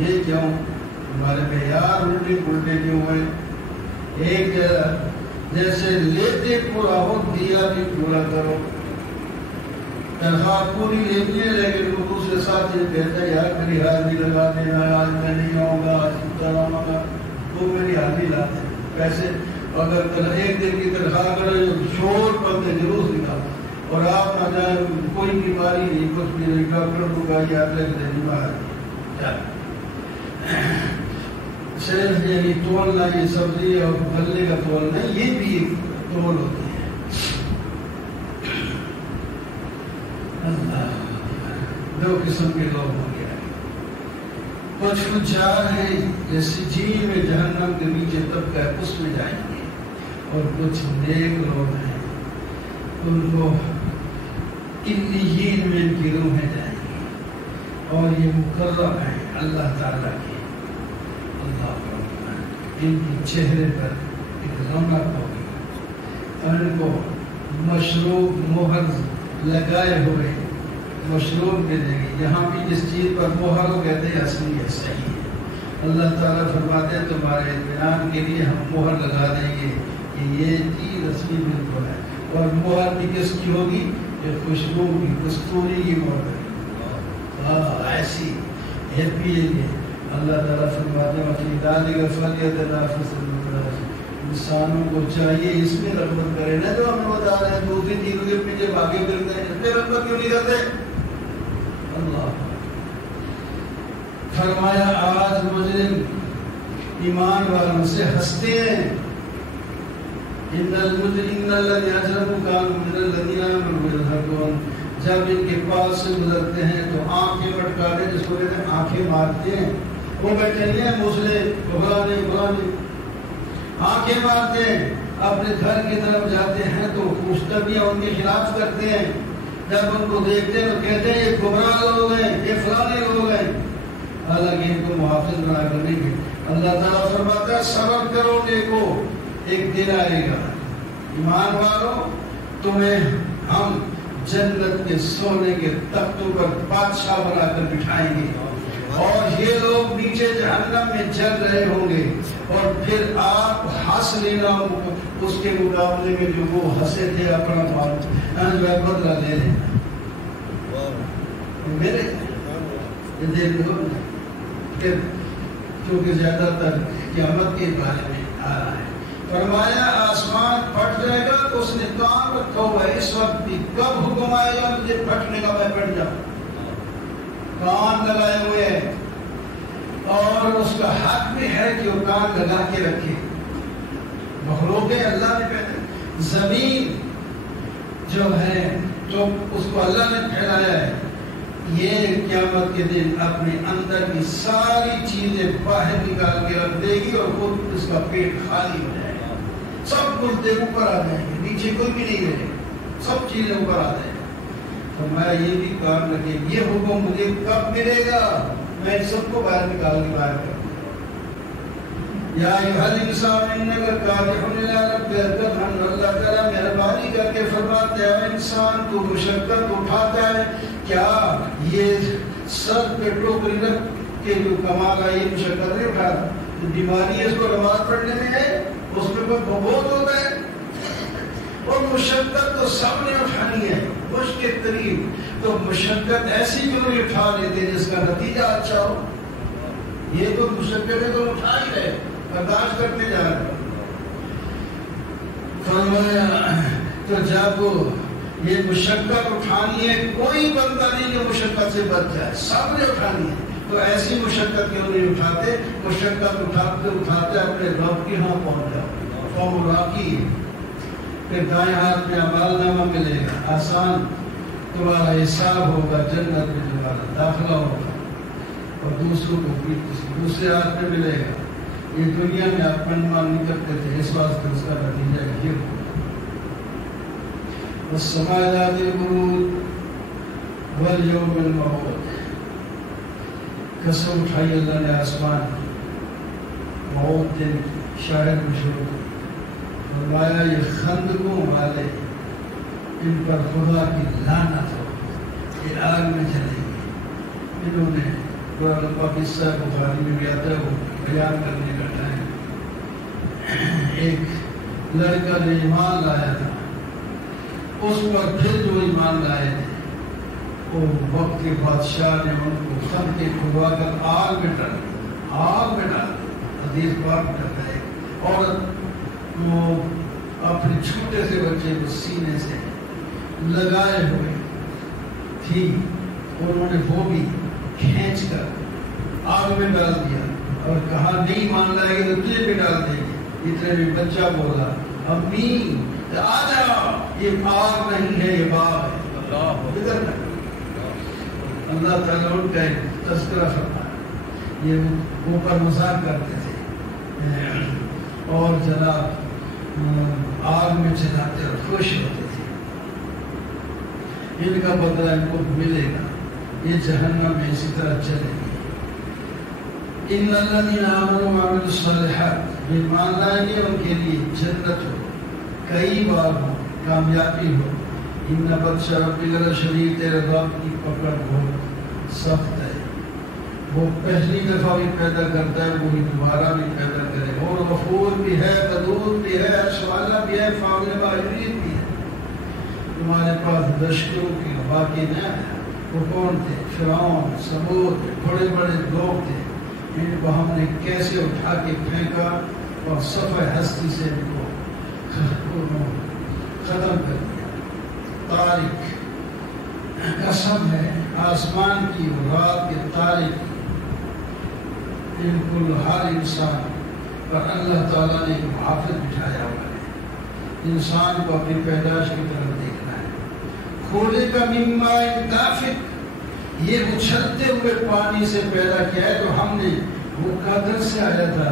یہ کیوں؟ ہمارے معیار الٹے پلٹے کیوں ہیں؟ ایک جیسے لیتے پورا ہو، دیا بھی پورا کرو. تنخواہ پوری لیتی ہے لیکن وہ دوسرے ساتھی کہتے ہیں یار میری حاضری لگا دینا، آج میں نہیں آؤں گا، آج رہوں گا، تو میری حاضری لا دیں پیسے. اگر ایک دن کی تنخواہ کرے جو شور پڑتے جلوس نکالا، اور آپ نہ جائیں کوئی بیماری نہیں، کچھ بھی نہیں، ڈاکٹر کو کہا یار لگ دے بیمار صرف یعنی تولنا، یہ سبزی اور غلے کا تول نہیں، یہ بھی ایک تول ہوتی ہے. اللہ دو قسم کے لوگ ہو گیا. کچھ جا رہے ہیں جیسے جھیل میں جہنم کے نیچے طبقہ ہے اس میں جائیں گے، اور کچھ نیک لوگ ہیں ان کو علیین میں ان کی روحیں جائیں گی، اور یہ مقرب ہیں اللہ تعالیٰ کے. اللہ ان کی چہرے پر ایک رونق ہوگی، ان کو مشروب مہر لگائے ہوئے مشروب دے دیں گے. یہاں بھی جس چیز پر مہر ہو کہتے ہیں اصلی ہے، صحیح ہے. اللہ تعالیٰ فرماتے ہیں تمہارے اطمینان کے لیے ہم مہر لگا دیں گے کہ یہ چیز اصلی بالکل ہے. اور مہر بھی کس کی ہوگی؟ یہ خوشبو کی، کستوری کی مہر ہے. ایسی ہیپی ہے. اللہ تعالیٰ فرماتے ہیں انسانوں کو چاہیے اس میں رغبت کرے نا، جو ہم بتا رہے ہیں دوسری چیزوں کے پیچھے بھاگے پھرتے ہیں، اس میں رغبت کیوں نہیں کرتے؟ اللہ فرمایا آج مجرم ایمان والوں سے ہنستے ہیں. ان المجرمین الذین اجرموا کانوا من الذین آمنوا یضحکون. جب ان کے پاس سے گزرتے ہیں تو آنکھیں مٹکاتے، جس کو کہتے ہیں آنکھیں مارتے ہیں. وہ بیٹھے نہیں ہیں مسلے بھلانے آنکھیں مارتے ہیں. اپنے گھر کی طرف جاتے ہیں تو مشتبیہ ان کے خلاف کرتے ہیں. جب ان کو دیکھتے ہیں تو کہتے ہیں یہ گمراہ لوگ ہیں، یہ فلانے لوگ ہیں، حالانکہ ان کو محافظ بنا کر نہیں گئے. اللہ تعالیٰ فرماتا ہے صبر کرو، دیکھو ایک دن آئے گا ایمان والوں تمہیں ہم جنت کے سونے کے تختوں پر بادشاہ بنا کر بٹھائیں گے، اور یہ لوگ نیچے جہنم میں جل رہے ہوں گے، اور پھر آپ ہنس لینا اس کے مقابلے میں جو وہ ہنسے تھے اپنا جو ہے بدلہ لے لینا. میرے پھر کیونکہ زیادہ تر قیامت کے بارے میں آ رہا ہے فرمایا آسمان پھٹ جائے گا تو اس نے کان رکھا ہوا ہے اس وقت بھی، کب حکم آئے گا مجھے پھٹنے کا میں پھٹ جاؤں، کان لگائے ہوئے ہیں، اور اس کا حق بھی ہے کہ وہ کان لگا کے رکھے۔ مخلوق اللہ نے پیدا، زمین جو ہے تو اس کو اللہ نے پھیلایا ہے، یہ قیامت کے دن اپنے اندر کی ساری چیزیں باہر نکال کے رکھ دے گی اور خود اس کا پیٹ خالی ہو جائے گا، سب کچھ اوپر آ جائیں گے، نیچے کوئی بھی نہیں رہے، سب چیزیں اوپر آ جائیں گی۔ تو میں یہ بھی کام لگے، یہ حکم مجھے کب ملے گا؟ میں سب کو باہر نکال کے باہر کروں۔ یا ایھا الانسان انک کادح الی ربک کدحا، اللہ تعالیٰ مہربانی کر کے فرماتے ہیں انسان تو مشقت اٹھاتا ہے، کیا یہ سر پہ ٹوکری رکھ کے جو کما گا یہ مشقت نہیں اٹھاتا؟ بیماری ہے اس کو نماز پڑھنے میں ہے، اس میں کوئی بہت ہوتا ہے، اور مشقت تو سب نے اٹھانی ہے مشکل ترین، تو مشقت ایسی کیوں نہیں اٹھا لیتے جس کا نتیجہ اچھا ہو؟ یہ تو مشقتیں تو اٹھا ہی رہے، برداشت کرتے جا رہے۔ فرمایا تو جب یہ مشقت اٹھانی ہے، کوئی بندہ نہیں جو مشقت سے بچ جائے، سب نے اٹھانی ہے، تو ایسی مشقت کیوں نہیں اٹھاتے؟ مشقت اٹھاتے اٹھاتے اپنے رب کے ہاں پہنچ جاؤ، قوم راکی، پھر دائیں ہاتھ میں اعمال نامہ ملے گا، آسان تمہارا حساب ہوگا، جنت میں تمہارا داخلہ ہوگا، اور دوسروں کو بھی دوسرے ہاتھ میں ملے گا۔ یہ دنیا میں آپ منمان نہیں کرتے تھے، اس واسطے اس کا نتیجہ یہ ہوگا۔ والسماء ذات البروج والیوم الموعود، قسم اٹھائی اللہ نے آسمان، موت دن، شاعر مشہور فرمایا یہ خندقوں والے ان پر خدا کی لعنت ہو، یہ آگ میں چلیں گے۔ انہوں نے قرآن پاک قصہ بخاری میں بھی آتا ہے، وہ بیان کرنے کا ٹائم، ایک لڑکا نے ایمان لایا تھا، اس پر پھر جو ایمان لائے تھے وہ وقت کے بادشاہ نے ان کو خط کے کھلوا کر آگ میں ڈال دیا، آگ میں ڈال دیا۔ حدیث پاک کہتا ہے عورت وہ اپنے چھوٹے سے بچے کو سینے سے لگائے ہوئے تھی، انہوں نے وہ بھی کھینچ کر آگ میں ڈال دیا اور کہا نہیں مان لائے گا تو تجھے بھی ڈال دیں گے۔ اتنے میں بچہ بولا امی آ جاؤ، یہ آگ نہیں ہے یہ باغ ہے۔ اللہ تعالیٰ ان کا ایک تذکرہ فرمایا، یہ اوپر مذاق کرتے تھے اور جناب آگ میں چلاتے اور خوش ہوتے تھے، ان کا بدلہ ان کو ملے گا، یہ جہنم میں اسی طرح چلے گی۔ ان الذین آمنوا وعملوا الصالحات، جو ایمان لائیں گے ان کے لیے جنت ہو، کئی بار ہو، کامیابی ہو۔ ان بطش ربک لشدید، تیرے رب کی پکڑ بہت سخت ہے، وہ پہلی دفعہ بھی پیدا کرتا ہے وہی دوبارہ بھی پیدا کرے، اور غفور بھی ہے، ودود بھی ہے، عرش والا بھی ہے، فاعل ماجرین بھی ہے۔ تمہارے پاس لشکروں کی باقی نہ ہے، وہ کون تھے؟ فرعون، ثمود، بڑے بڑے لوگ تھے، ان کو ہم نے کیسے اٹھا کے پھینکا اور صفحہ ہستی سے ان کو ختم کر دیا۔ تاریخ قسم ہے آسمان کی اور رات کے تاریخ، بالکل ہر انسان پر اللہ تعالیٰ نے ایک محافظ بٹھایا ہوا ہے، انسان کو اپنی پیدائش کی طرف دیکھنا ہے۔ خلق من ماء دافق، یہ اچھلتے ہوئے پانی سے پیدا کیا ہے، تو ہم نے وہ قدر سے آیا تھا،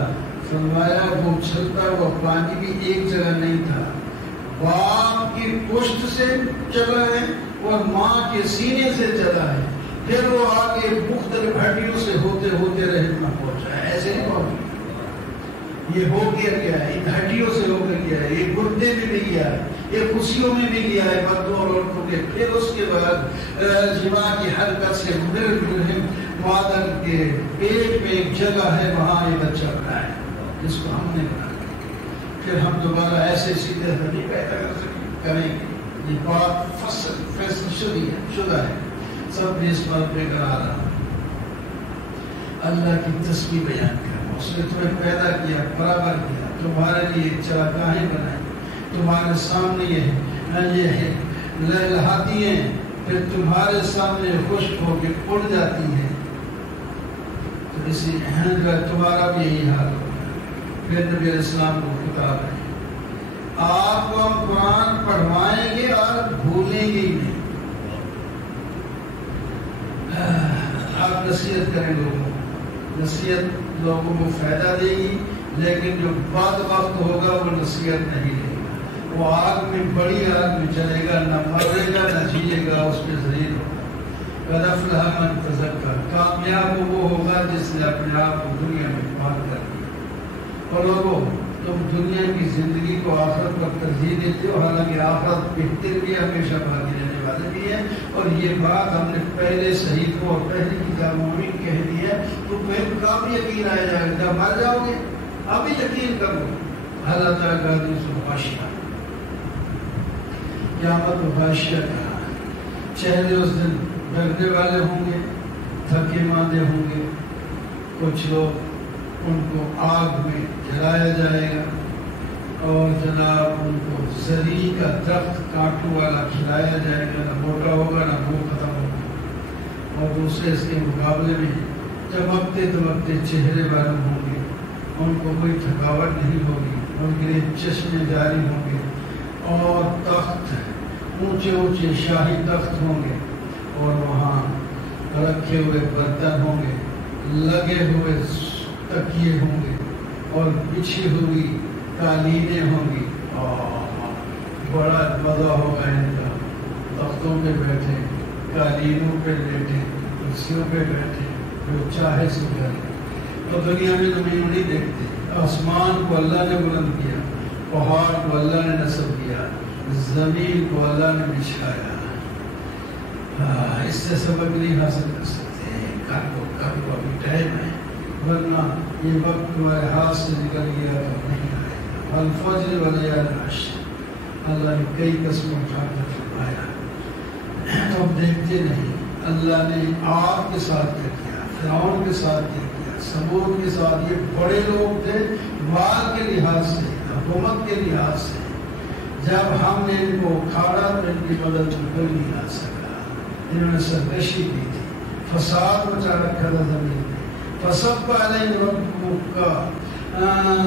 فرمایا وہ اچھلتا ہوا پانی بھی ایک جگہ نہیں تھا، باپ کی پشت سے چلا ہے اور ماں کے سینے سے چلا ہے، پھر وہ آگے مختلف ہڈیوں سے ہوتے ہوتے رحم میں پہنچا ہے، ایسے نہیں پہنچا، یہ ہو کے گیا ہے، ان ہڈیوں سے ہو کر گیا ہے، یہ گردے میں بھی گیا ہے، یہ خوشیوں میں بھی گیا ہے مردوں اور عورتوں کے، پھر اس کے بعد جماع کی حرکت سے مادر کے پیٹ میں ایک جگہ ہے، وہاں یہ بچہ بنا ہے جس کو ہم نے بنا، پھر ہم دوبارہ ایسے سیدھے نہیں پیدا کریں گے، یہ بات فیصل شدہ ہے، سب نے اس بات پہ کرا رہا۔ اللہ کی تسبیح بیان کرنا، اس نے تمہیں پیدا کیا، برابر کیا، تمہارے لیے چراگاہیں بنائی، تمہارے سامنے یہ لہلاتی ہیں، پھر تمہارے سامنے خشک ہو کے اڑ جاتی ہیں، تو اسی تمہارا بھی یہی حال ہوگا۔ پھر نبی علیہ السلام کو خطاب ہے، آپ کو ہم قرآن پڑھوائیں گے اور بھولیں گے ہی نہیں۔ آپ نصیحت کریں لوگوں کو، نصیحت لوگوں کو فائدہ دے گی، لیکن جو بعد وقت ہوگا وہ نصیحت نہیں لے گا، وہ آگ میں، بڑی آگ میں چلے گا، نہ مرے گا نہ جیے گا، اس میں ذلیل ہوگا۔ قد افلح من تزکیٰ، کامیاب وہ ہوگا جس نے اپنے آپ کو دنیا میں پاک کر دیا۔ اور لوگوں، تم دنیا کی زندگی کو آخرت پر ترجیح دیتے ہو، حالانکہ آخرت بہتر بھی ہمیشہ باقی رہنے والے بھی ہے، اور یہ بات ہم نے پہلے صحیفوں اور پہلی کتابوں میں کہہ دی ہے، تو پھر کب یقین آ جائے گا؟ جب مر جاؤ گے ابھی یقین کرو۔ اللہ تعالیٰ کا دوسرا بادشاہ، قیامت و بادشاہ کا چہرے اس دن ڈرنے والے ہوں گے، تھکے ماندے ہوں گے، کچھ لوگ ان کو آگ میں جلایا جائے گا، اور جناب ان کو زری کا درخت کانٹوں والا کھلایا جائے گا، نہ موٹا ہوگا نہ منہ ختم ہوگا، اور دوسرے اس کے مقابلے میں چمکتے چمکتے چہرے والے ہوں گے، ان کو کوئی تھکاوٹ نہیں ہوگی، ان کے لیے چشمے جاری ہوں گے، اور تخت اونچے اونچے شاہی تخت ہوں گے، اور وہاں رکھے ہوئے برتن ہوں گے، لگے ہوئے تکیے ہوں گے، اور بچھی ہوئی قالینیں ہوں گی، بڑا مزہ ہوگا ان کا، تختوں پہ بیٹھے، قالینوں پہ لیٹے، کرسیوں پہ بیٹھے، جو چاہے سو کرے۔ تو دنیا میں تم یوں نہیں دیکھتے، آسمان کو اللہ نے بلند کیا، پہاڑ کو اللہ نے نصب کیا، زمین کو اللہ نے بچھایا، اس سے سبق نہیں حاصل کر سکتے، کر کو ابھی ٹائم ہے، ورنہ یہ وقت تمہارے ہاتھ سے نکل گیا تو نہیں آئے گا۔ الفجر ولیال عشر، اللہ نے کئی قسمیں اٹھا کر فرمایا، تو ہم دیکھتے نہیں۔ اللہ نے عاد کے ساتھ کیا کیا، فرعون کے ساتھ کیا کیا، ثمود کے ساتھ، یہ بڑے لوگ تھے مال کے لحاظ سے، حکومت کے لحاظ سے، جب ہم نے ان کو اکھاڑا تو ان کی مدد میں کوئی نہیں آ سکا، انہوں نے سرکشی کی تھی، فساد مچا رکھا تھا زمین میں، فصب علیہم ربک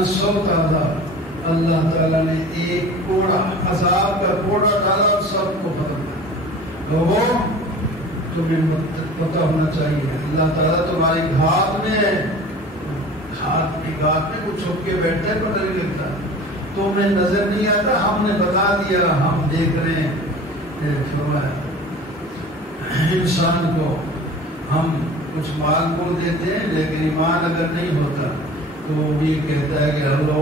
صوت عذاب، اللہ تعالیٰ نے ایک کوڑا، عذاب کا کوڑا ڈالا اور سب کو ختم کر دیا۔ لوگوں، تمہیں پتہ ہونا چاہیے اللہ تعالیٰ تمہاری گھات میں ہے، گھات میں کچھ چھپ کے بیٹھتے ہیں، پتہ نہیں لگتا، تمہیں نظر نہیں آتا، ہم نے بتا دیا، ہم دیکھ رہے ہیں۔ انسان کو ہم کچھ مال کو دیتے ہیں، لیکن ایمان اگر نہیں ہوتا تو وہ یہ کہتا ہے کہ اللہ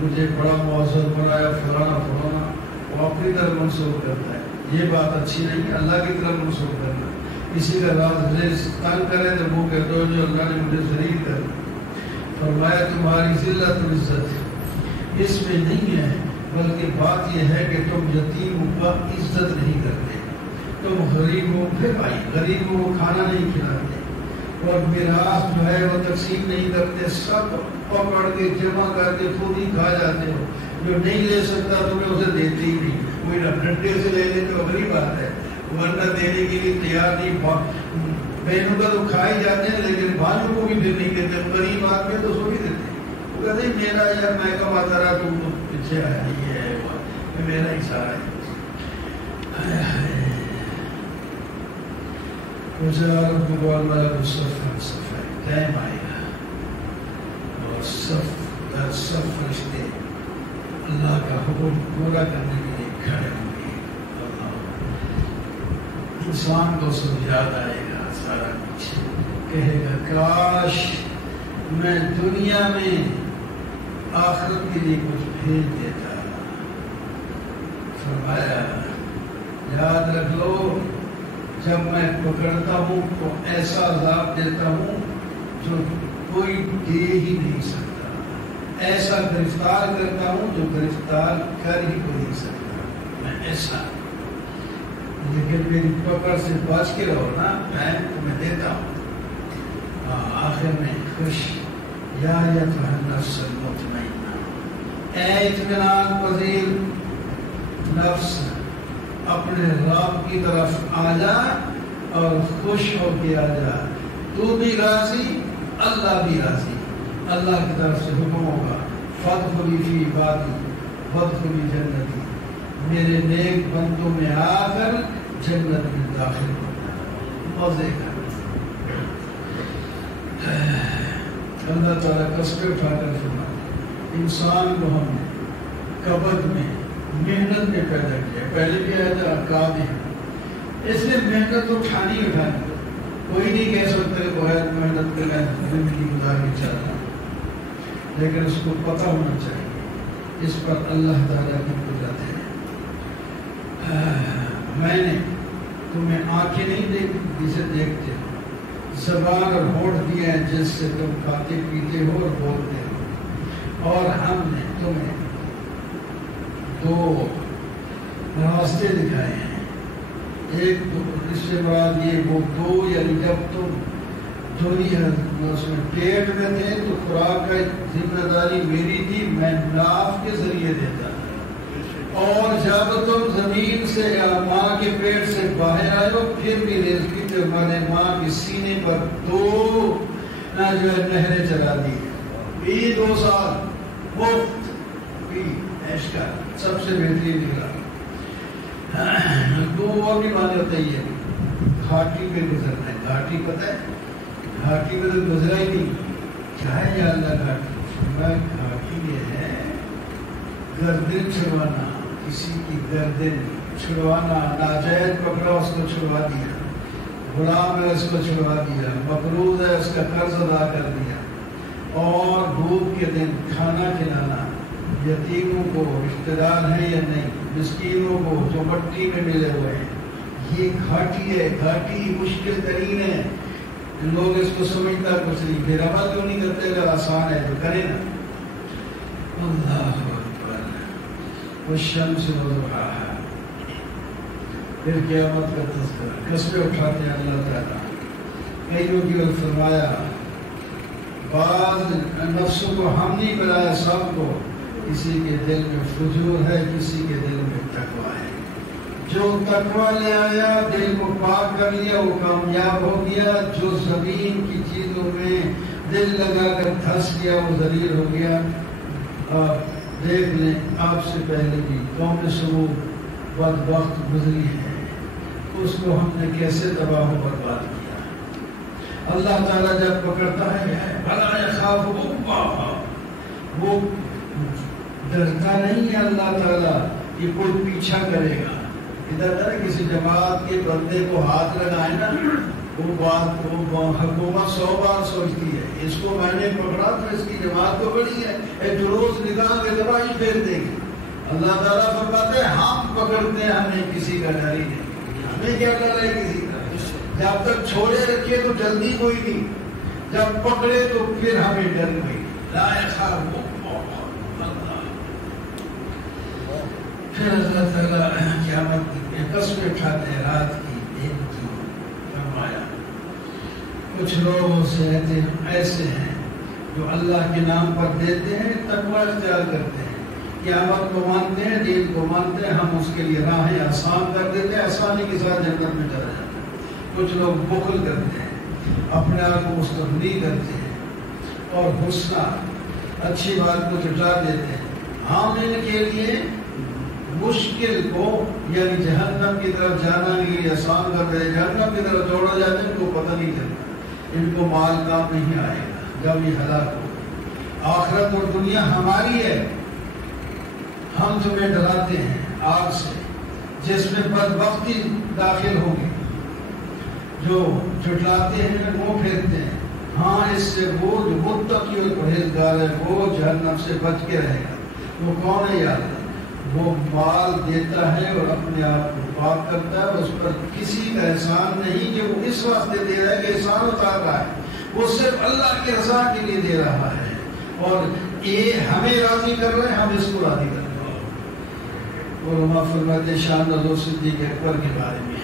مجھے بڑا معزز بنایا، فلانا فلانا، وہ اپنی طرف منسوخ کرتا ہے۔ یہ بات اچھی نہیں ہے، اللہ کی طرف منسوخ کرنا۔ کسی کا راز تنگ کرے تو وہ کہتے ہو جو اللہ نے مجھے ذلیل کر دیا۔ فرمایا تمہاری ذلت و عزت اس میں نہیں ہے، بلکہ بات یہ ہے کہ تم یتیموں کا عزت نہیں کرتے، تم غریبوں پھر بھائی غریبوں کو کھانا نہیں کھلاتے، اور میراث جو ہے وہ تقسیم نہیں کرتے، سب پکڑ کے جمع کر کے خود ہی کھا جاتے ہو۔ جو نہیں لے سکتا تمہیں اسے دیتے ہی نہیں، کوئی نہ ڈنڈے سے لے لے تو اگلی بات ہے، ورنہ دینے کے لیے تیار نہیں۔ بہنوں کا تو کھائی جاتے ہیں، لیکن بھائیوں کو بھی پھر نہیں دیتے، غریب آدمی تو سو بھی دیتے، وہ کہتے ہیں میرا یار میں کماتا رہا تم تو پیچھے آیا، یہ ہے میرا ہی سارا ہے۔ ٹائم آئے گا اور صف فرشتے اللہ کا حکم پورا کرنے کے لیے کھڑے ہوں گے، انسان کو سب یاد آئے گا، سارا کچھ کہے گا کاش میں دنیا میں آخرت کے لیے کچھ بھیج دیتا۔ فرمایا یاد رکھ لو، جب میں پکڑتا ہوں تو ایسا عذاب دیتا ہوں جو کوئی دے ہی نہیں سکتا، ایسا گرفتار کرتا ہوں جو گرفتار کر ہی کو نہیں سکتا، میں ایسا، لیکن میری پکڑ سے بچ کے رہو نا، میں تمہیں دیتا ہوں۔ آخر میں خوش یا ایتھا النفس المطمئنہ، اے اطمینان پذیر نفس، اپنے رب کی طرف آ جا اور خوش ہو کے آ جا، تو بھی راضی اللہ بھی راضی، اللہ کی طرف سے حکم ہوگا فادخلی فی عبادی وادخلی جنتی، میرے نیک بندوں میں آ کر جنت میں داخل ہونا، مزے کا۔ اللہ تعالیٰ قصبے اٹھا کر فرماتا انسان کو ہم نے کبد میں محنت میں پیدا کیا، پہلے بھی آیا تھا کام ہے، اس لیے محنت اٹھانی کوئی نہیں کہہ سکتے بغیر محنت کے میں زندگی گزارنی چاہتا ہوں، لیکن اس کو پتہ ہونا چاہیے اس پر اللہ تعالیٰ کی قدرت ہے۔ میں نے تمہیں آنکھیں نہیں دیکھی جسے دیکھتے ہو، زبان اور ہونٹ دیے ہیں جس سے تم کھاتے پیتے ہو اور بولتے ہو، اور ہم نے تمہیں دو راستے دکھائے ہیں، ایک تو اس سے مراد یہ وہ دو، یعنی جب تم دنیا اس میں پیٹ میں تھے تو خوراک کا ذمہ داری میری تھی، میں ناف کے ذریعے دیتا، اور جب تم زمین سے یا ماں کے پیٹ سے باہر آئے ہو پھر بھی رزق کی میں نے ماں کے سینے پر دو جو ہے نہریں چلا دی، 2 سال مفت عیش کا سب سے بہترین نکلا۔ دو اور بھی مانے ہوتا ہے، یہ گھاٹی پہ گزرنا ہے، گھاٹی پتہ ہے گھاٹی پہ تو گزرا ہی نہیں، کیا ہے یا اللہ گھاٹی؟ گھاٹی یہ ہے گردن چھڑوانا، کسی کی گردن چھڑوانا، ناجائز پکڑا اس کو چھڑوا دیا، غلام ہے اس کو چھڑوا دیا، مقروض ہے اس کا قرض ادا کر دیا، اور بھوک کے دن کھانا کھلانا، یتیموں کو رشتہ دار ہیں یا نہیں، مسکینوں کو جو مٹی میں ملے ہوئے ہیں، یہ گھاٹی ہے، گھاٹی مشکل ترین ہے، لوگ اس کو سمجھتا کچھ نہیں، پھر عمل کیوں نہیں کرتے؟ اگر آسان ہے تو کرے نا۔ اللہ اکبر، والشمس وضحاها، پھر قیامت کا تذکرہ، قصبے اٹھاتے ہیں اللہ تعالیٰ۔ کئیوں کی اور فرمایا بعض نفسوں کو ہم نہیں بنایا، سب کو، کسی کے دل میں فجور ہے، کسی کے دل میں تقویٰ ہے، جو تقویٰ لے آیا دل کو پاک کر لیا وہ کامیاب ہو گیا، جو زمین کی چیزوں میں دل لگا کر دھس گیا وہ ذلیل ہو گیا۔ آپ دیکھ لیں آپ سے پہلے بھی قوم سمود بدبخت گزری ہے، اس کو ہم نے کیسے تباہ و برباد کیا۔ اللہ تعالیٰ جب پکڑتا ہے بھلا یخاف عقباہا، وہ ڈرتا نہیں ہے اللہ تعالیٰ کہ کوئی پیچھا کرے گا۔ ادھر ہے کسی جماعت کے بندے کو ہاتھ لگائے نا، وہ بات کو حکومت 100 بار سوچتی ہے، اس کو میں نے پکڑا تو اس کی جماعت تو بڑی ہے، جو روز نکال کے دبائی پھیر دے گی۔ اللہ تعالیٰ فرماتے ہیں ہم پکڑتے ہیں، ہمیں کسی کا ڈر ہی نہیں، ہمیں کیا ڈر ہے کسی کا؟ جب تک چھوڑے رکھے تو جلدی کوئی نہیں، جب پکڑے تو پھر ہمیں ڈر کوئی نہیں۔ لا یخاف عقباہا، پھر اللہ تعالیٰ قیامت کی قسمیں اٹھاتے ہیں، رات کی دن کی، فرمایا کچھ لوگ ایسے ہیں جو اللہ کے نام پر دیتے ہیں، تقویٰ اختیار کرتے ہیں، قیامت کو مانتے ہیں، دین کو مانتے ہیں، ہم اس کے لیے راہیں آسان کر دیتے ہیں، آسانی کے ساتھ جنت میں چلا جاتا ہے۔ کچھ لوگ بخل کرتے ہیں، اپنے آپ کو مستغنی کرتے ہیں، اور غصہ اچھی بات کو جھٹلا دیتے ہیں۔ ہم ان کے لیے مشکل کو یعنی جہنم کی طرف جانا کے لیے آسان کر رہے ہیں، جہنم کی طرف دوڑا جاتے ہیں، ان کو پتہ نہیں چلتا، ان کو مال کام نہیں آئے گا جب یہ ہلاک ہو۔ آخرت اور دنیا ہماری ہے، ہم تمہیں ڈراتے ہیں آگ سے جس میں بدبختی داخل ہوگی، جو جھٹلاتے ہیں وہ پھیرتے ہیں، ہاں اس سے وہ جو متقی اور پرہیزگار ہے وہ جہنم سے بچ کے رہے گا۔ وہ کون ہے یاد؟ وہ مال دیتا ہے اور اپنے آپ کو پاک کرتا ہے، اس پر کسی کا احسان نہیں کہ وہ اس واسطے دے رہا ہے کہ احسان اتار رہا ہے، وہ صرف اللہ کی رضا کے لیے دے رہا ہے، اور یہ ہمیں راضی کر رہے ہیں، ہم اس کو راضی کر رہے ہیں۔ علماء فرماتے شان حضرت صدیق اکبر کے بارے میں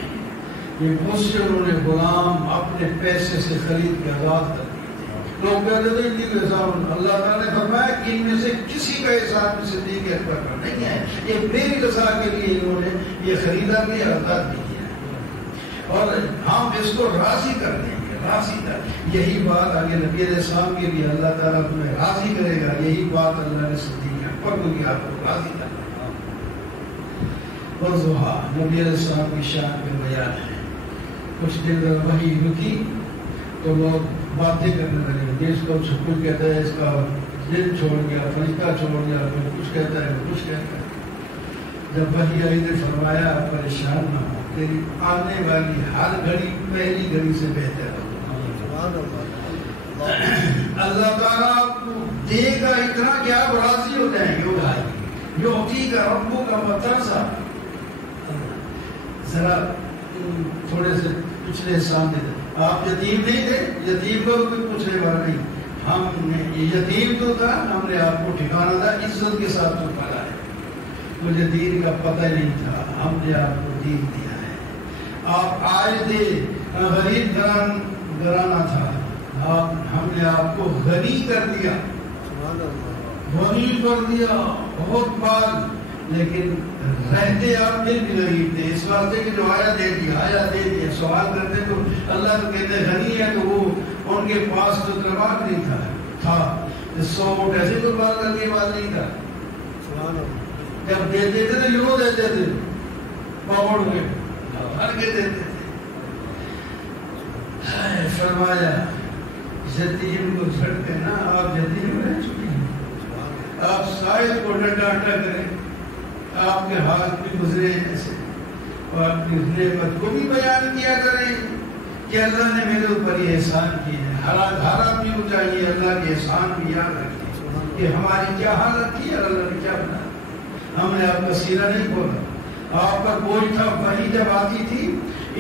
یہ مجھ سے انہوں نے غلام اپنے پیسے سے خرید کے آزاد کر دیے تھے، لوگ کہتے تھے ان کی احسان، اللہ تعالیٰ نے فرمایا کہ ان میں سے کسی کا احسان بھی صدیق اکبر پر نہیں ہے، یہ میری رضا کے لیے انہوں نے یہ خریدا بھی آزاد بھی کیا، اور ہم اس کو راضی کر دیں گے، راضی کر، یہی بات آگے نبی علیہ السلام کے لیے اللہ تعالیٰ تمہیں راضی کرے گا، یہی بات اللہ نے صدیق اکبر کو کیا، آپ کو راضی کرنا۔ اور ضحیٰ نبی علیہ السلام کی شان میں بیان ہے، کچھ دن وہی رکی تو لوگ باتیں کرنے لگے، اس کو کچھ کہتا ہے اس کا دل چھوڑ گیا، فرشتہ چھوڑ گیا، کوئی کچھ کہتا ہے کوئی کچھ کہتا ہے۔ جب وحی آئی نے فرمایا پریشان نہ ہو، تیری آنے والی ہر گھڑی پہلی گھڑی سے بہتر ہو، اللہ تعالیٰ کو دے گا اتنا کہ آپ راضی ہو جائیں گے۔ بھائی یوتی کا ربو کا مترسہ، ذرا تھوڑے سے پچھلے سامنے تھے، آپ یتیم نہیں تھے، یتیم کو کوئی پوچھنے والا نہیں، ہم نے یتیم تو تھا، ہم نے آپ کو ٹھکانا تھا، عزت کے ساتھ تو پالا ہے، مجھے دین کا پتہ نہیں تھا، ہم نے آپ کو دین دیا ہے، آپ آئے تھے غریب گھرانہ تھا، ہم نے آپ کو غنی کر دیا، غنی کر دیا بہت بار، لیکن رہتے آپ پھر بھی غریب تھے، اس واسطے کہ جو آیا دے دیا، آیا دے دیا، سوال کرتے تو اللہ کو کہتے غنی ہے، تو وہ ان کے پاس تو تلوار نہیں تھا 100 اونٹ ایسے قربان کرنے کے بعد نہیں تھا، جب دیتے تھے تو یوں دیتے تھے، پاؤڑ میں بھر کے دیتے تھے۔ فرمایا یتیم کو جھڑتے نا، آپ یتیم رہ چکے ہیں، آپ شاید کو ڈنڈا کریں، آپ کے ہاتھ بھی گزرے ہیں ایسے، اور اپنی نعمت کو بھی بیان کیا کریں کہ اللہ نے میرے اوپر یہ احسان کیے ہیں، ہر آدمی کو چاہیے اللہ کے احسان بھی یاد رکھیں کہ ہماری کیا حالت تھی اور اللہ نے کیا بنایا۔ ہم نے آپ کا سینہ نہیں کھولا، آپ پر بوجھ تھا، وہی جب آتی تھی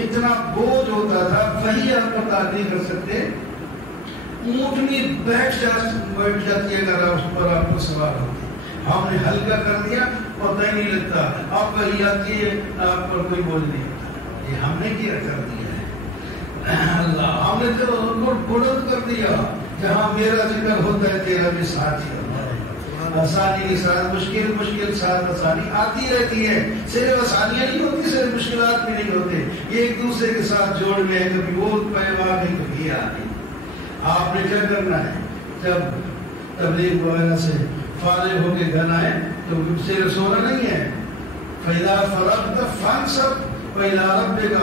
اتنا بوجھ ہوتا تھا، وہی آپ کو تعداد نہیں کر سکتے، اونٹنی بیٹھ جاتی ہے اگر اس پر آپ کو سوار ہوتی، ہم نے ہلکا کر دیا، پتہ ہی نہیں لگتا، آپ وہی آتی ہے، آپ پر کوئی بوجھ نہیں ہوتا، یہ ہم نے کیا کر دیا ہے اللہ، ہم نے تو ان کو بلند کر دیا، جہاں میرا ذکر ہوتا ہے تیرا بھی ساتھ ہی ہوتا ہے، آسانی کے ساتھ مشکل ساتھ آسانی آتی رہتی ہے، صرف آسانیاں نہیں ہوتی، صرف مشکلات بھی نہیں ہوتے، یہ ایک دوسرے کے ساتھ جوڑ میں ہے، کبھی وہ پیوا نہیں کبھی آگے۔ آپ نے کیا کرنا ہے، جب تبلیغ وغیرہ سے فارغ ہو کے گھر آئے تو صرف سونا نہیں ہے، فَإِذَا فَرَغْتَ فَانْصَبْ وَإِلَىٰ رَبِّكَ،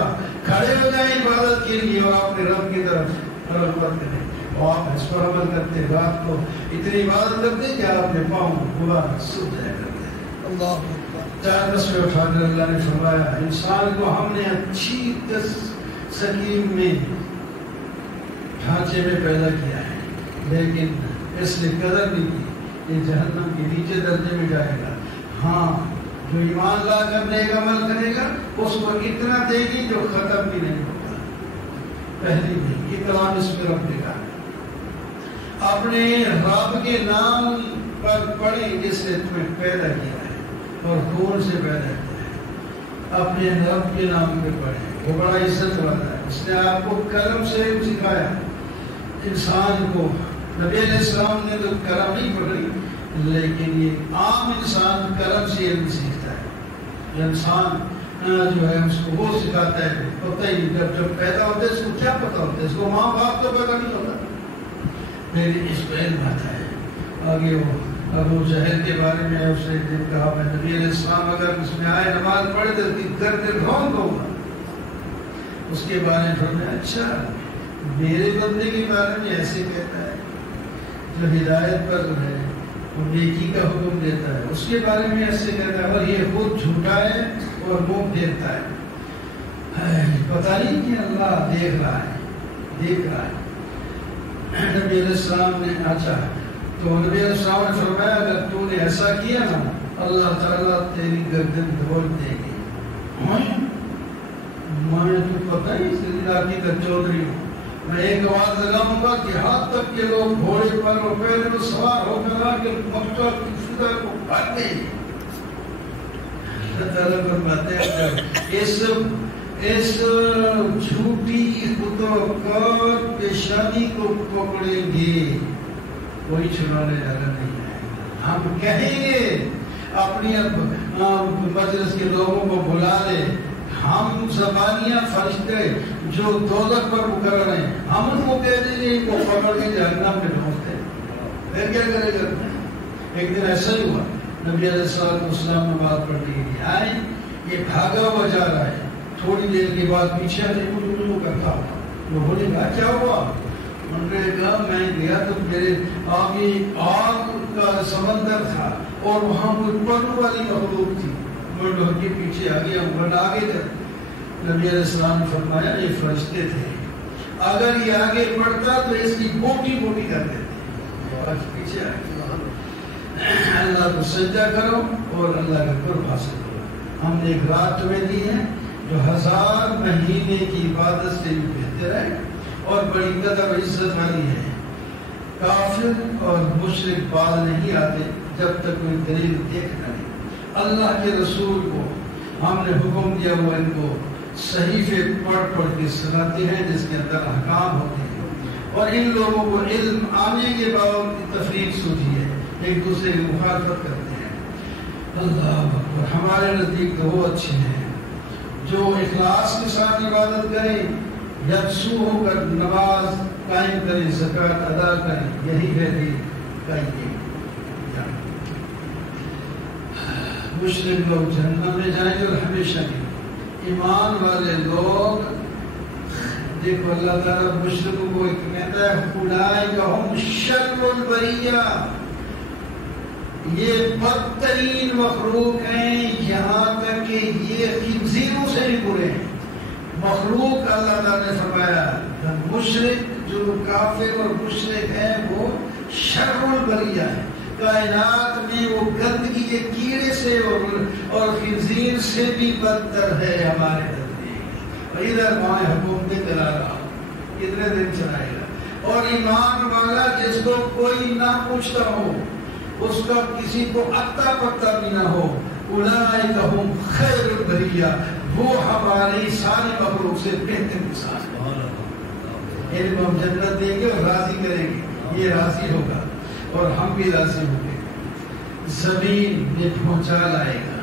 کھڑے ہو جائیں عبادت کے لیے اور اپنے رب کی طرف رغبت کریں، اور آپ اس پر عمل کرتے، رات کو اتنی عبادت کرتے کہ آپ نے پاؤں پورا سو جایا کرتے۔ اللہ چار رسمیں اٹھا کر اللہ نے فرمایا انسان کو ہم نے اچھی سکیم میں ڈھانچے میں پیدا کیا ہے، لیکن اس نے قدر نہیں کی، یہ جہنم کے نیچے درجے میں جائے گا۔ ہاں جو ایمان لا کر نیک عمل کرے گا اس کو اتنا دے گی جو ختم بھی نہیں ہوگا، پہلی بھی اقرا بسم ربک، اپنے رب کے نام پر پڑھیں جس نے تمہیں پیدا کیا ہے اور خون سے پیدا کیا ہے، اپنے رب کے نام پہ پڑھیں، وہ بڑا عزت والا ہے، اس نے آپ کو قلم سے سکھایا، انسان کو نبی علیہ السلام نے تو قلم نہیں پکڑی، لیکن یہ عام انسان قلم سے علم سیکھتا ہے، انسان جو ہے اس کو وہ سکھاتا ہے، پتہ ہی جب پیدا ہوتا ہے اس کو کیا پتہ ہوتا ہے، اس کو ماں باپ تو پتہ نہیں ہوتا، میری اس کو علم آتا ہے۔ آگے وہ ابو جہل کے بارے میں اس نے کہا میں نبی علیہ السلام اگر اس میں آئے نماز پڑھے تو گرد رون ہوگا، اس کے بارے میں فرمایا اچھا میرے بندے کے بارے میں ایسے کہتا ہے جو ہدایت پر ہے، وہ نیکی کا حکم دیتا ہے، اس کے بارے میں ایسے کہتا ہے اور یہ خود جھوٹا ہے اور منہ پھیرتا ہے، پتہ نہیں کہ اللہ دیکھ رہا ہے۔ نبی علیہ السلام نے اچھا تو نبی علیہ السلام نے فرمایا اگر تو نے ایسا کیا نا اللہ تعالیٰ تیری گردن دھول دے گی۔ میں تو پتہ ہی اس علاقے کا چودھری ہوں، میں ایک آواز لگاؤں گا کہ ہاتھ تک کے لوگ گھوڑے پر اور پہلے تو سوار ہو کر آ کے مکہ کی فضا کو کاٹ دیں گے۔ اللہ تعالیٰ فرماتے ہیں اس جھوٹی خطوکار پیشانی کو پکڑیں گے، کوئی چھڑانے والا نہیں ہے۔ ہم کہیں گے اپنی مجلس کے لوگوں کو بلا لے، ہم زبانیاں فرشتے جو دوزخ پر مقرر ہیں، ہم ان کو کہہ دیں گے ان کو پکڑ کے جہنم میں ڈھونس دیں، پھر کیا کرے گا؟ ایک دن ایسا ہی ہوا، نبی علیہ السلام نے بات پڑھنے کے لیے آئے، یہ بھاگا ہوا جا رہا ہے، تھوڑی دیر کے بعد پیچھے آتے کو کرتا ہوا، لوگوں نے کہا کیا ہوا؟ انہوں نے کہا میں گیا تو میرے آگے آگ کا سمندر تھا اور وہاں کوئی پڑھنے والی مخلوق تھی، میں ڈھول کے پیچھے آ گیا، ورنہ آگے تک۔ نبی علیہ السلام نے فرمایا یہ فرشتے تھے، اگر یہ آگے بڑھتا تو اس کی بوٹی بوٹی کر دیتے، آج پیچھے آ گیا۔ اللہ کو سجدہ کرو اور اللہ کا قرب حاصل کرو۔ ہم نے ایک رات تمہیں دی ہے جو 1000 مہینے کی عبادت سے بھی بہتر ہے اور بڑی قدر و عزت والی ہے۔ کافر اور مشرک باز نہیں آتے جب تک کوئی دلیل دیکھ نہ لے۔ اللہ کے رسول کو ہم نے حکم دیا وہ ان کو صحیفے پڑھ پڑھ کے سناتے ہیں جس کے اندر احکام ہوتے ہیں، اور ان لوگوں کو علم آنے کے باوجود تفریق سوچی ہے، ایک دوسرے کی مخالفت کرتے ہیں۔ اللہ اکبر، ہمارے نزدیک تو وہ اچھے ہیں جو اخلاص کے ساتھ عبادت کریں، یکسو ہو کر نماز قائم کریں، زکوٰۃ ادا کریں، یہی ہے دین کا یہ۔ مشرک لوگ جہنم میں جائیں گے اور ہمیشہ کے، ایمان والے لوگ دیکھو اللہ تعالیٰ مشرکوں کو ایک کہتا ہے اولئک هم شر البریہ، یہ بدترین مخلوق ہیں، یہاں تک کہ یہ خنزیروں سے بھی برے ہیں۔ مخلوق اللہ تعالیٰ نے فرمایا مشرک جو کافر اور مشرک ہیں وہ شر البریہ ہے، کائنات میں وہ گندگی کے کیڑے سے اور خنزیر سے بھی بدتر ہے ہمارے نزدیک۔ ادھر وہاں حکومتیں چلا رہا کتنے دن چلائے گا، اور ایمان والا جس کو کوئی نہ پوچھتا ہو، اس کا کسی کو اتا پتا بھی نہ ہو، اولئک هم خیر البریہ، وہ ہماری ساری مخلوق سے بہتر مثال ہے۔ ان کو ہم جنت دیں گے اور راضی کریں گے، یہ راضی ہوگا اور ہم بھی راضی ہوں گے۔ زمین میں پہنچا لائے گا،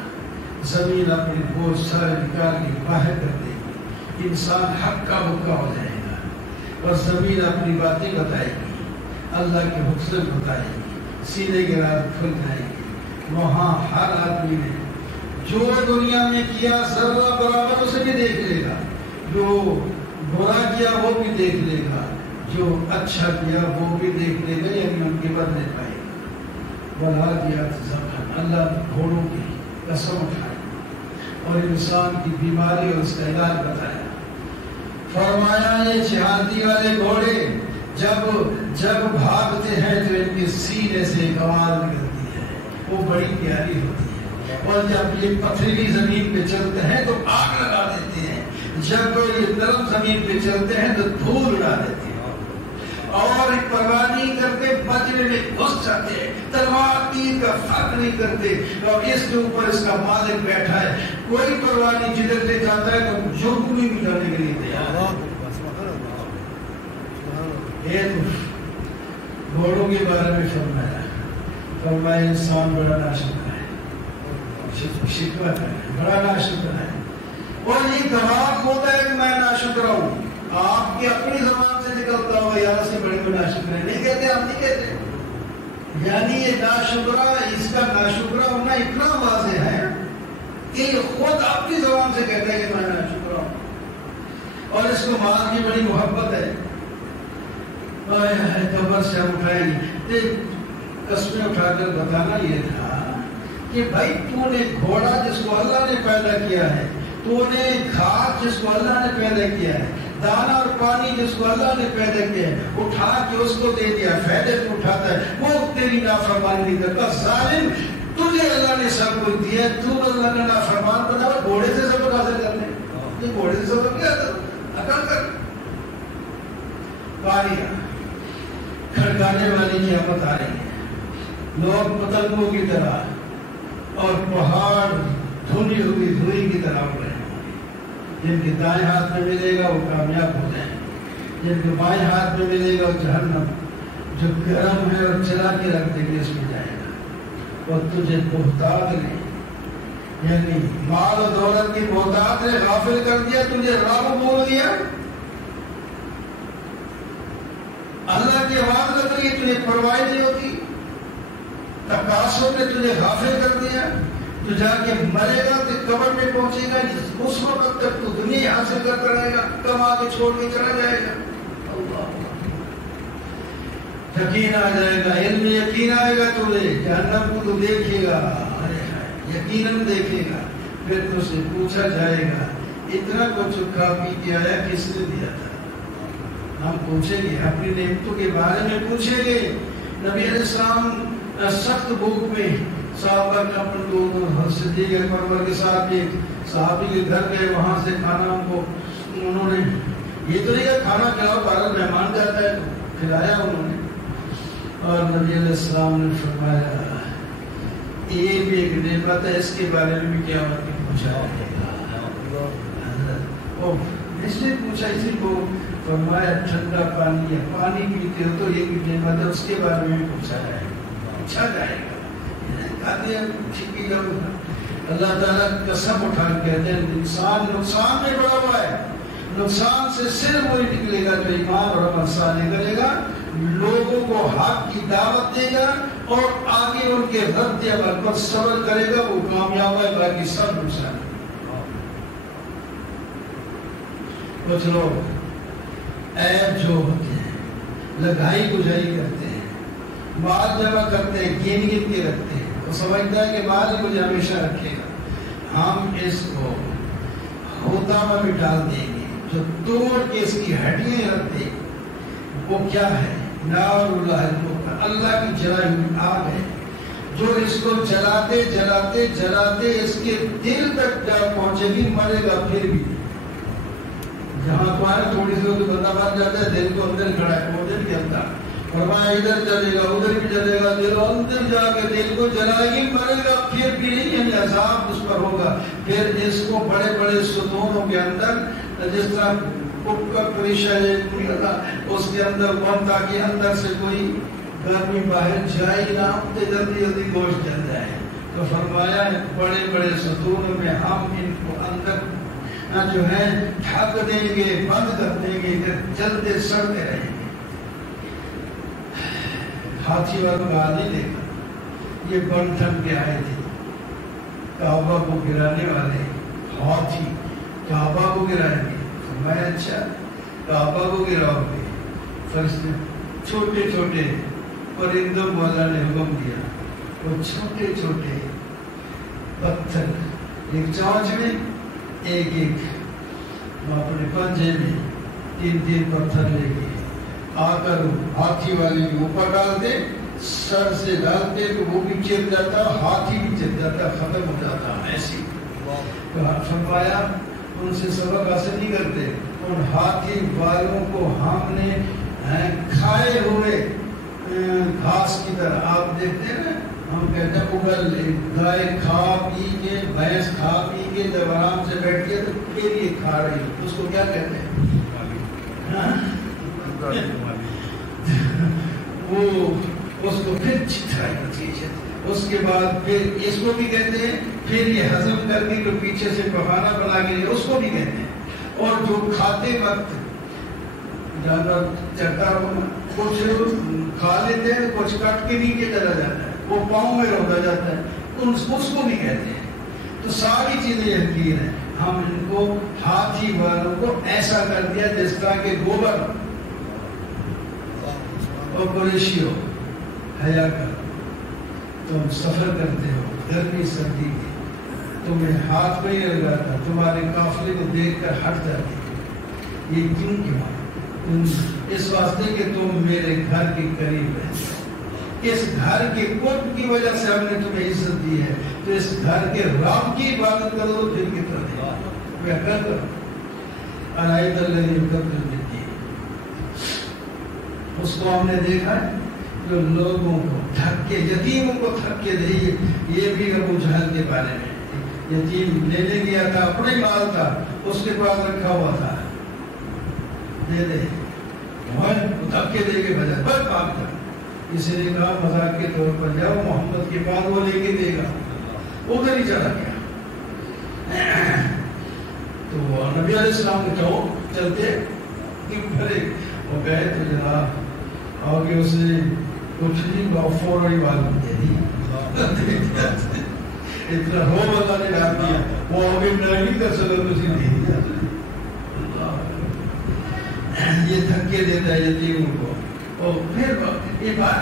زمین اپنی بوجھ سارے نکال کے باہر کر دے گی، انسان حق کا بکا ہو جائے گا، اور زمین اپنی باتیں بتائے گی، اللہ کے حکم بتائے گی، سینے کے راز کھل جائے گی۔ وہاں ہر آدمی نے جو دنیا میں کیا ذرہ برابر اسے بھی دیکھ لے گا، جو برا کیا وہ بھی دیکھ لے گا، جو اچھا کیا وہ بھی دیکھ لے گا، یعنی ان کے بدلے پائے گا۔ والعادیات ضبحا، اللہ گھوڑوں کی قسم اٹھائی اور انسان کی بیماری اور اس کا علاج بتایا۔ فرمایا یہ چھاتی والے گھوڑے جب بھاگتے ہیں تو ان کے سینے سے ایک آواز نکلتی ہے، وہ بڑی پیاری ہوتی ہے، اور جب یہ پتھریلی زمین پہ چلتے ہیں تو آگ لگا دیتے ہیں، جب یہ نرم زمین پہ چلتے ہیں تو دھول اڑا دیتے ہیں، اور پرواہ نہیں کرتے، بجرے میں گھس جاتے ہیں، تلوار تیر کا فرق نہیں کرتے، اور اس کے اوپر اس کا مالک بیٹھا ہے، کوئی پرواہ نہیں، جدھر سے جاتا ہے تو جرم بھی جانے کے لیے تیار ہے۔ گھوڑوں کے بارے میں فرمایا انسان بڑا ناشکر ہے، شکوہ ہے، بڑا ناشکر ہے، اور یہ گواہ ہوتا ہے کہ میں ناشکر ہوں، آپ کی اپنی زبان سے نکلتا ہوگا یہاں سے بڑے میں ناشکر ہے، نہیں کہتے، ہم نہیں کہتے، یعنی یہ ناشکرہ، اس کا ناشکرہ ہونا اتنا واضح ہے کہ یہ خود اپنی زبان سے کہتا ہے کہ میں ناشکر ہوں، اور اس کو مال کی بڑی محبت ہے۔ قبر سے ہم اٹھائیں گے، قسمیں اٹھا کر بتانا یہ تھا کہ بھائی تو نے گھوڑا جس کو اللہ نے پیدا کیا ہے، تو نے گھاس جس کو اللہ نے پیدا کیا ہے، دانا اور پانی جس کو اللہ نے پیدا کیا ہے، اٹھا کے اس کو دے دیا، فائدے سے اٹھاتا ہے، وہ تیری نافرمانی نہیں کرتا۔ ظالم، تجھے اللہ نے سب کچھ دیا، تو اللہ نے نافرمان بنا، گھوڑے سے سبق حاصل کرنے، یہ گھوڑے سے سبق کیا تھا، عقل کر۔ کھڑکانے والی قیامت آ رہی ہے، لوگ پتنگوں کی طرح اور پہاڑ دھلی ہوئی دھوئی کی طرح اڑ رہے ہیں، جن کے دائیں ہاتھ میں ملے گا وہ کامیاب ہو جائیں گے، جن کے بائیں ہاتھ میں ملے گا وہ جہنم جو گرم ہے اور چلا کے رکھ دیں گے اس میں جائے گا۔ اور تجھے بہتات نے، یعنی مال و دولت کی بہتات نے غافل کر دیا، تجھے رب بول دیا، اللہ کی آواز لگ رہی ہے تجھے پرواہ نہیں ہوتی، تکاسب نے تجھے غافل کر دیا، تو جا کے مرے گا تو قبر میں پہنچے گا، اس وقت تک تو دنیا حاصل کرتا رہے گا، کما کے چھوڑ کے چلا جائے گا۔ یقین آ جائے گا، علم یقین آئے گا، تجھے جہنم کو تو دیکھے گا، یقیناً دیکھے گا، پھر تو سے پوچھا جائے گا اتنا کچھ کھا پی کے آیا کس نے دیا تھا؟ ہم پوچھیں گے، اپنی نعمتوں کے بارے میں پوچھیں گے۔ نبی علیہ السلام سخت بھوک میں صحابہ کا اپنے دو صدیق اکبر کے ساتھ ایک صحابی کے گھر گئے، وہاں سے کھانا ان کو انہوں نے یہ تو نہیں کہ کھانا کھلاؤ، بارہ مہمان جاتا ہے تو کھلایا انہوں نے، اور نبی علیہ السلام نے فرمایا یہ بھی ایک نعمت ہے، اس کے بارے میں بھی قیامت میں پوچھا جائے گا۔ اس نے پوچھا، اسی کو فرمایا ٹھنڈا پانی یا پانی پیتے ہو تو یہ بھی نعمت ہے، اس کے بارے میں پوچھا جائے گا، پوچھا جائے گا۔ اللہ تعالیٰ قسم اٹھا کے کہتے ہیں انسان نقصان میں پڑا ہوا ہے، نقصان سے صرف وہی نکلے گا جو ایمان اور عمل صالح کرے گا، لوگوں کو حق کی دعوت دے گا اور آگے ان کے رد عمل پر صبر کرے گا، وہ کامیاب ہے، باقی سب نقصان ہے۔ کچھ لوگ عیب جو ہوتے ہیں، لگائی گجائی کرتے ہیں، مال جمع کرتے ہیں، گن گن کے رکھتے ہیں، وہ سمجھتا ہے کہ مال مجھے ہمیشہ رکھے گا، ہم اس کو ہوتاما میں ڈال دیں گے، جو توڑ کے اس کی ہڈیاں رکھ دیں، وہ کیا ہے؟ نار اللہ الموقع، اللہ کی جلائی ہوئی آگ ہے، جو اس کو جلاتے جلاتے جلاتے اس کے دل تک جا پہنچے گی، مرے گا پھر بھی۔ جہاں تمہارے تھوڑی سی تو بندہ مر جاتا ہے، دل کو اندر کھڑا ہے، وہ دل کے اندر، فرمایا ادھر چلے گا ادھر بھی چلے گا، دل اندر جا کے دل کو جلائے گی، مرے گا پھر بھی نہیں، یعنی عذاب اس پر ہوگا۔ پھر اس کو بڑے بڑے ستونوں کے اندر، جس طرح پریشہ ہے اس کے اندر بم، تاکہ اندر سے کوئی گرمی باہر جائے نہ، جلدی جلدی گوشت جل جائے۔ تو فرمایا بڑے بڑے ستونوں میں ہم ان کو اندر جو ہے ڈھک دیں گے، بند کر دیں گے، جلتے سڑتے رہیں گے۔ ہاتھی والوں کا آدھی دیکھا، یہ بن ٹھن کے آئے تھے، کعبہ کو گرانے والے ہاتھی کعبہ کو گرائیں گے۔ میں اچھا کعبہ کو گراؤ گے؟ فرشتے چھوٹے چھوٹے پرندوں کو اللہ نے حکم دیا، وہ چھوٹے چھوٹے پتھر ایک چونچ میں ایک ایک اپنے پنجے میں تین تین پتھر لے کے آ کر ہاتھی والے کے اوپر ڈالتے، سر سے ڈالتے تو وہ بھی چپ جاتا، ہاتھی بھی چپ جاتا، ختم ہو جاتا۔ ایسی فرمایا ان سے سبق حاصل نہیں کرتے، ان ہاتھی والوں کو ہم نے کھائے ہوئے گھاس کی طرح، آپ دیکھتے ہیں نا، ہم کہتے ہیں اگل گائے کھا پی کے، بھینس کھا پی کے جب آرام سے بیٹھتی ہے تو پھر یہ کھا رہی ہے، اس کو کیا کہتے ہیں؟ وہ اس کو پھر چتھرائی ہوتی ہے، اس کے بعد پھر اس کو بھی کہتے ہیں، پھر یہ ہضم کر کے جو پیچھے سے پخانا بنا کے اس کو بھی کہتے ہیں۔ اور جو کھاتے وقت جانور چڑھتا کچھ کھا لیتے ہیں، کچھ کٹ کے نیچے چلا جاتا ہے، وہ پاؤں میں روکا جاتا ہے، اس کو بھی کہتے ہیں۔ تو ساری چیزیں یقین ہے، ہم ان کو ہاتھی والوں کو ایسا کر دیا جس طرح کے گوبر اور قریشی ہو، حیا کر، تم سفر کرتے ہو گرمی سردی میں، تمہیں ہاتھ میں نہیں لگاتا، تمہارے قافلے کو دیکھ کر ہٹ جاتے، یہ کیوں؟ اس واسطے کہ تم میرے گھر کے قریب رہتے، اس گھر کے قرب کی وجہ سے ہم نے تمہیں عزت دی ہے، تو اس گھر کے رب کی عبادت کرو، دل کی طرح میں کرو۔ ارائیت الذی یکذب بالدین، اس کو ہم نے دیکھا ہے جو لوگوں کو دھکے، یتیموں کو دھکے دے۔ یہ بھی ابو جہل کے بارے میں، یتیم لینے گیا تھا، اپنے مال تھا، اس کے پاس رکھا ہوا تھا، دے دے، دھکے دے کے بجائے بس بھاگ جا. کسی نے کہا مذاق کے طور پر جاؤ محمد کے پاس، وہ لے کے دے گا. ادھر ہی چلا گیا. تو نبی علیہ السلام نے کہو چلتے وہ گئے تو جناب آگے اس نے کچھ نہیں فوری معلوم دے دی. اتنا رو بتا نے ڈال دیا، وہ آگے نہیں کر سکتا تو اسے دے دیا. یہ دھکے دیتا ہے یتیموں کو. اور پھر یہ بات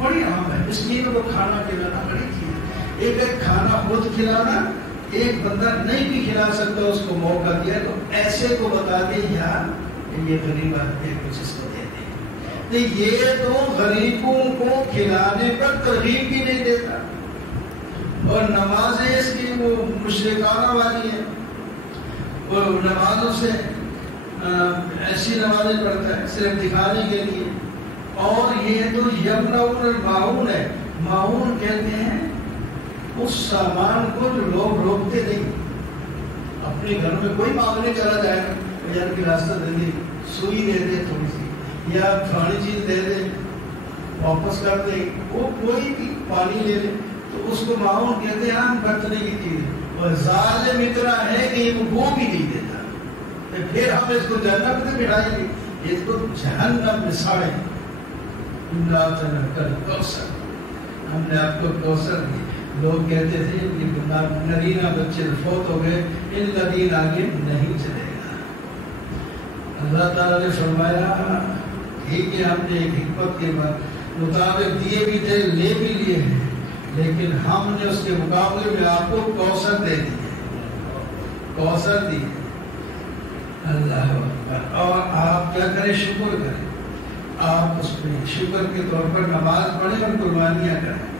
بڑی عام ہے. مسکینوں کو کھانا کھلانا بڑی چیز. ایک کھانا خود کھلانا، ایک بندہ نہیں بھی کھلا سکتا اس کو موقع دیا تو ایسے کو بتا دے یار یہ غریب آدمی کچھ اس کو دے دے. یہ تو غریبوں کو کھلانے پر ترغیب بھی نہیں دیتا. اور نمازیں اس کی وہ مشرکانہ والی ہیں، وہ نمازوں سے ایسی نمازیں پڑھتا ہے صرف دکھانے کے لیے. اور یہ تو یمنعون الماعون ہے. معاون کہتے ہیں اس سامان کو جو لوگ روکتے نہیں. اپنے گھر میں کوئی مانگنے چلا جائے گا یار کی راستہ دے دے، سوئی دے دے تھوڑی سی، یا کھانے چیز دے دے واپس کر دے، وہ کوئی بھی پانی لے لے تو اس کو معاون کہتے ہیں. ہم برتنے کی چیز. اور ظالم اتنا ہے کہ وہ بھی نہیں دیتا. پھر ہم اس کو جنت میں بٹھائیں گے، اس کو جہنم میں ساڑیں. ہم نے آپ کو کوثر دی. لوگ کہتے تھے کہ نرینہ بچے فوت ہو گئے، ان لدین آگے نہیں چلے گا. اللہ تعالیٰ نے فرمایا ٹھیک ہے ہم نے ایک حکمت کے مطابق دیے بھی تھے، لے بھی لیے ہیں، لیکن ہم نے اس کے مقابلے میں آپ کو کوثر دے دیے، کوثر دی. اللہ اکبر. اور آپ کیا کریں؟ شکر کریں. آپ اس میں شکر کے طور پر نماز پڑھیں اور قربانیاں کریں.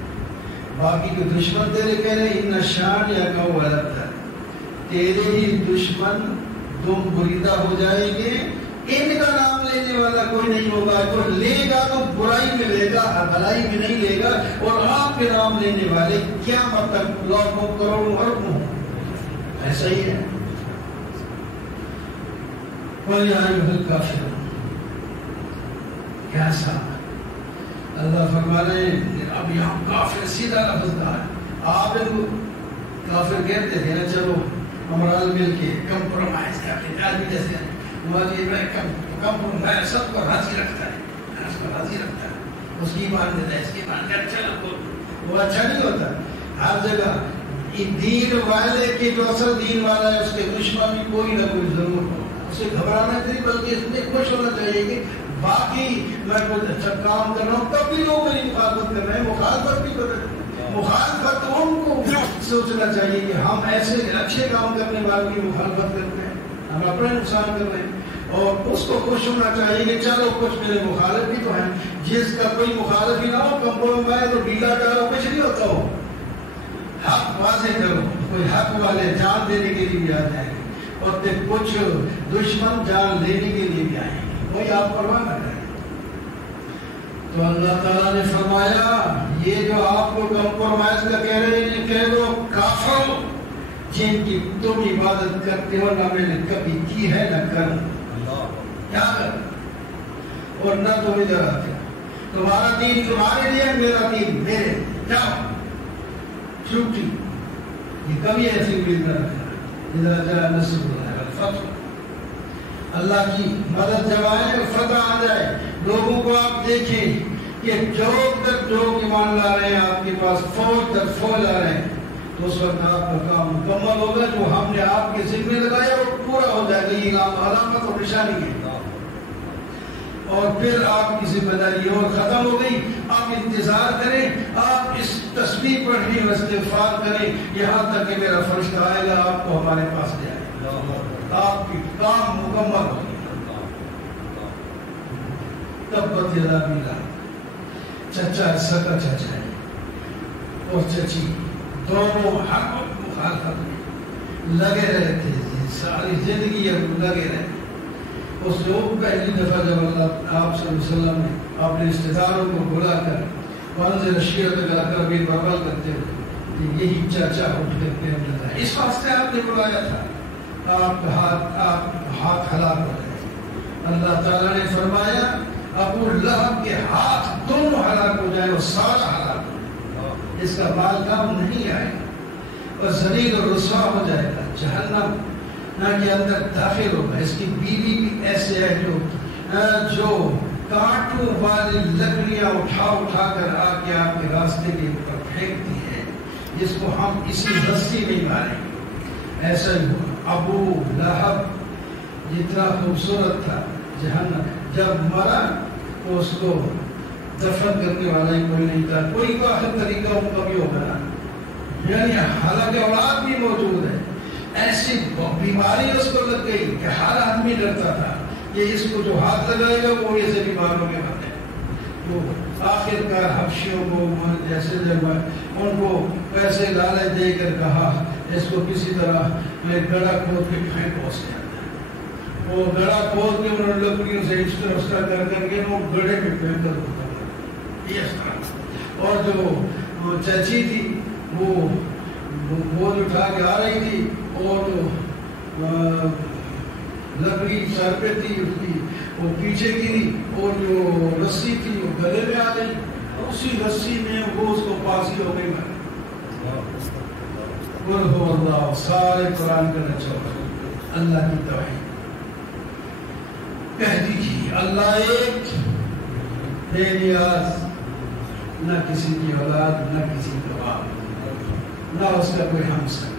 باقی کے دشمن تیرے کہہ رہے ان شان یا کہ غلط ہے، تیرے ہی دشمن تم بریدہ ہو جائیں گے. ان کا نام لینے والا کوئی نہیں ہوگا. کوئی لے گا تو برائی میں لے گا، بھلائی میں نہیں لے گا. اور آپ کے نام لینے والے کیا مطلب لاکھوں کروڑوں اربوں ایسا ہی ہے. کیسا اللہ فرما رہے ہیں. اب یہاں کافر سیدھا لفظ ہے. آپ ان کو کافر کہتے تھے نا چلو ہمارا مل کے کمپرومائز کرتے ہیں. آدمی جیسے کمپرومائز سب کو راضی رکھتا ہے، اس کو راضی رکھتا ہے، اس کی مان دیتا ہے، اس کی مان کر اچھا وہ اچھا نہیں ہوتا. ہر جگہ دین والے کی جو اصل دین والا ہے اس کے دشمن بھی کوئی نہ کوئی ضرور ہو. اسے گھبرانا نہیں بلکہ اس میں خوش ہونا چاہیے کہ باقی میں کوئی اچھا کام کر رہا ہوں تب بھی لوگ میری مخالفت کر رہے ہیں. مخالفت بھی کر رہے ہیں. مخالفت ان کو سوچنا چاہیے کہ ہم ایسے اچھے کام کرنے والوں کی مخالفت کرتے ہیں، ہم اپنا نقصان کر رہے ہیں. اور اس کو خوش ہونا چاہیے کہ چلو کچھ میرے مخالف بھی تو ہیں. جس کا کوئی مخالف ہی نہ ہو کمپرومائز تو ڈھیلا ڈالو کچھ نہیں ہوتا ہو. حق واضح کرو. کوئی حق والے جان دینے کے لیے بھی آ جائیں گے اور پھر کچھ دشمن جان لینے کے لیے بھی آئیں گے. کوئی آپ پرواہ نہ کریں. تو اللہ تعالیٰ نے فرمایا یہ جو آپ کو کمپرومائز کا کہہ رہے ہیں کہہ دو کافروں جن کی تم عبادت کرتے ہو نہ میں نے کبھی کی ہے نہ کروں. کیا کر اور نہ تم ادھر آتے. تمہارا دین تمہارے لیے، میرا دین میرے. جاؤ چھٹی. یہ کبھی ایسی امید نہ رکھنا. ادھر جا نصر فتح، اللہ کی مدد جب آئے اور فتح آ جائے. لوگوں کو آپ دیکھیں کہ جو تک لوگ ایمان لا رہے ہیں آپ کے پاس فوج در فوج آ رہے ہیں تو اس وقت آپ کا کام مکمل ہوگا. جو ہم نے آپ کے ذمہ لگایا وہ پورا ہو جائے گا. یہ علامت اور نشانی ہے. اور پھر آپ کی ذمہ داری اور ختم ہو گئی. آپ انتظار کریں، آپ اس تسبیح پڑھیں اور استغفار کریں یہاں تک کہ میرا فرشتہ آئے گا آپ کو ہمارے پاس لے آئے گا. آپ کی کام مکمل ہو گیا. تبت یدا ابی لہب. چچا سکا چچا ہے اور چچی دونوں ہر وقت مخالفت میں لگے رہتے تھے. ساری زندگی لگے رہے. اس لوگ پہلی دفعہ جب اللہ آپ صلی اللہ علیہ وسلم نے اپنے رشتے داروں کو بلا کر منزل عشیرت کا اقربین بربل کرتے ہوئے یہی چاچا اٹھ کر کے اس واسطے آپ نے بلایا تھا آپ ہاتھ ہلاک ہو جائے. اللہ تعالیٰ نے فرمایا ابو لہب کے ہاتھ دونوں ہلاک ہو جائے اور سارا ہلاک ہو جائے. اس کا مال کام نہیں آئے گا اور ذلیل اور رسوا ہو جائے گا. جہنم کے اندر داخل ہوگا. اس کی بیوی بھی ایسے ہے جو کانٹوں والی لکڑیاں اٹھا کر آ کے آپ کے راستے کے اوپر پھینکتی ہے, جس کو ہم اسی رسی میں ماریں گے. ایسا ہی ہوا. ابو لہب جتنا خوبصورت تھا, جہنم جب مرا تو اس کو دفن کرنے والا ہی کوئی نہیں تھا. کوئی تو آخر طریقہ ان کا بھی ہوگا نا, یعنی حالانکہ اولاد بھی موجود ہے. ایسی بیماری اس کو لگ گئی کہ ہر آدمی ڈرتا تھا کہ اس کو جو ہاتھ لگائے گا وہ ایسے بیماروں میں بنے. تو آخر کار حبشیوں کو جیسے جب ان کو پیسے لالچ دے کر کہا اس کو کسی طرح میں گڑھا کھود کے پھینکو. اس کے اندر وہ گڑھا کھود کے انہوں نے لکڑیوں سے اس طرح کر کے وہ گڑھے میں پھینک کر ہوتا ہے اس طرح. اور جو چچی تھی وہ اٹھا کے آ رہی تھی اور لکڑی سر پہ تھی اس کی, وہ پیچھے گری اور جو رسی تھی وہ گلے میں آ گئی. اسی رسی میں وہ اس کو پاسی ہو گئی. اللہ سارے قرآن کا نچوڑ اللہ کی توحید کہہ دیجیے. اللہ ایک, بے نیاز, نہ کسی کی اولاد, نہ کسی کا باپ, نہ اس کا کوئی ہمسر,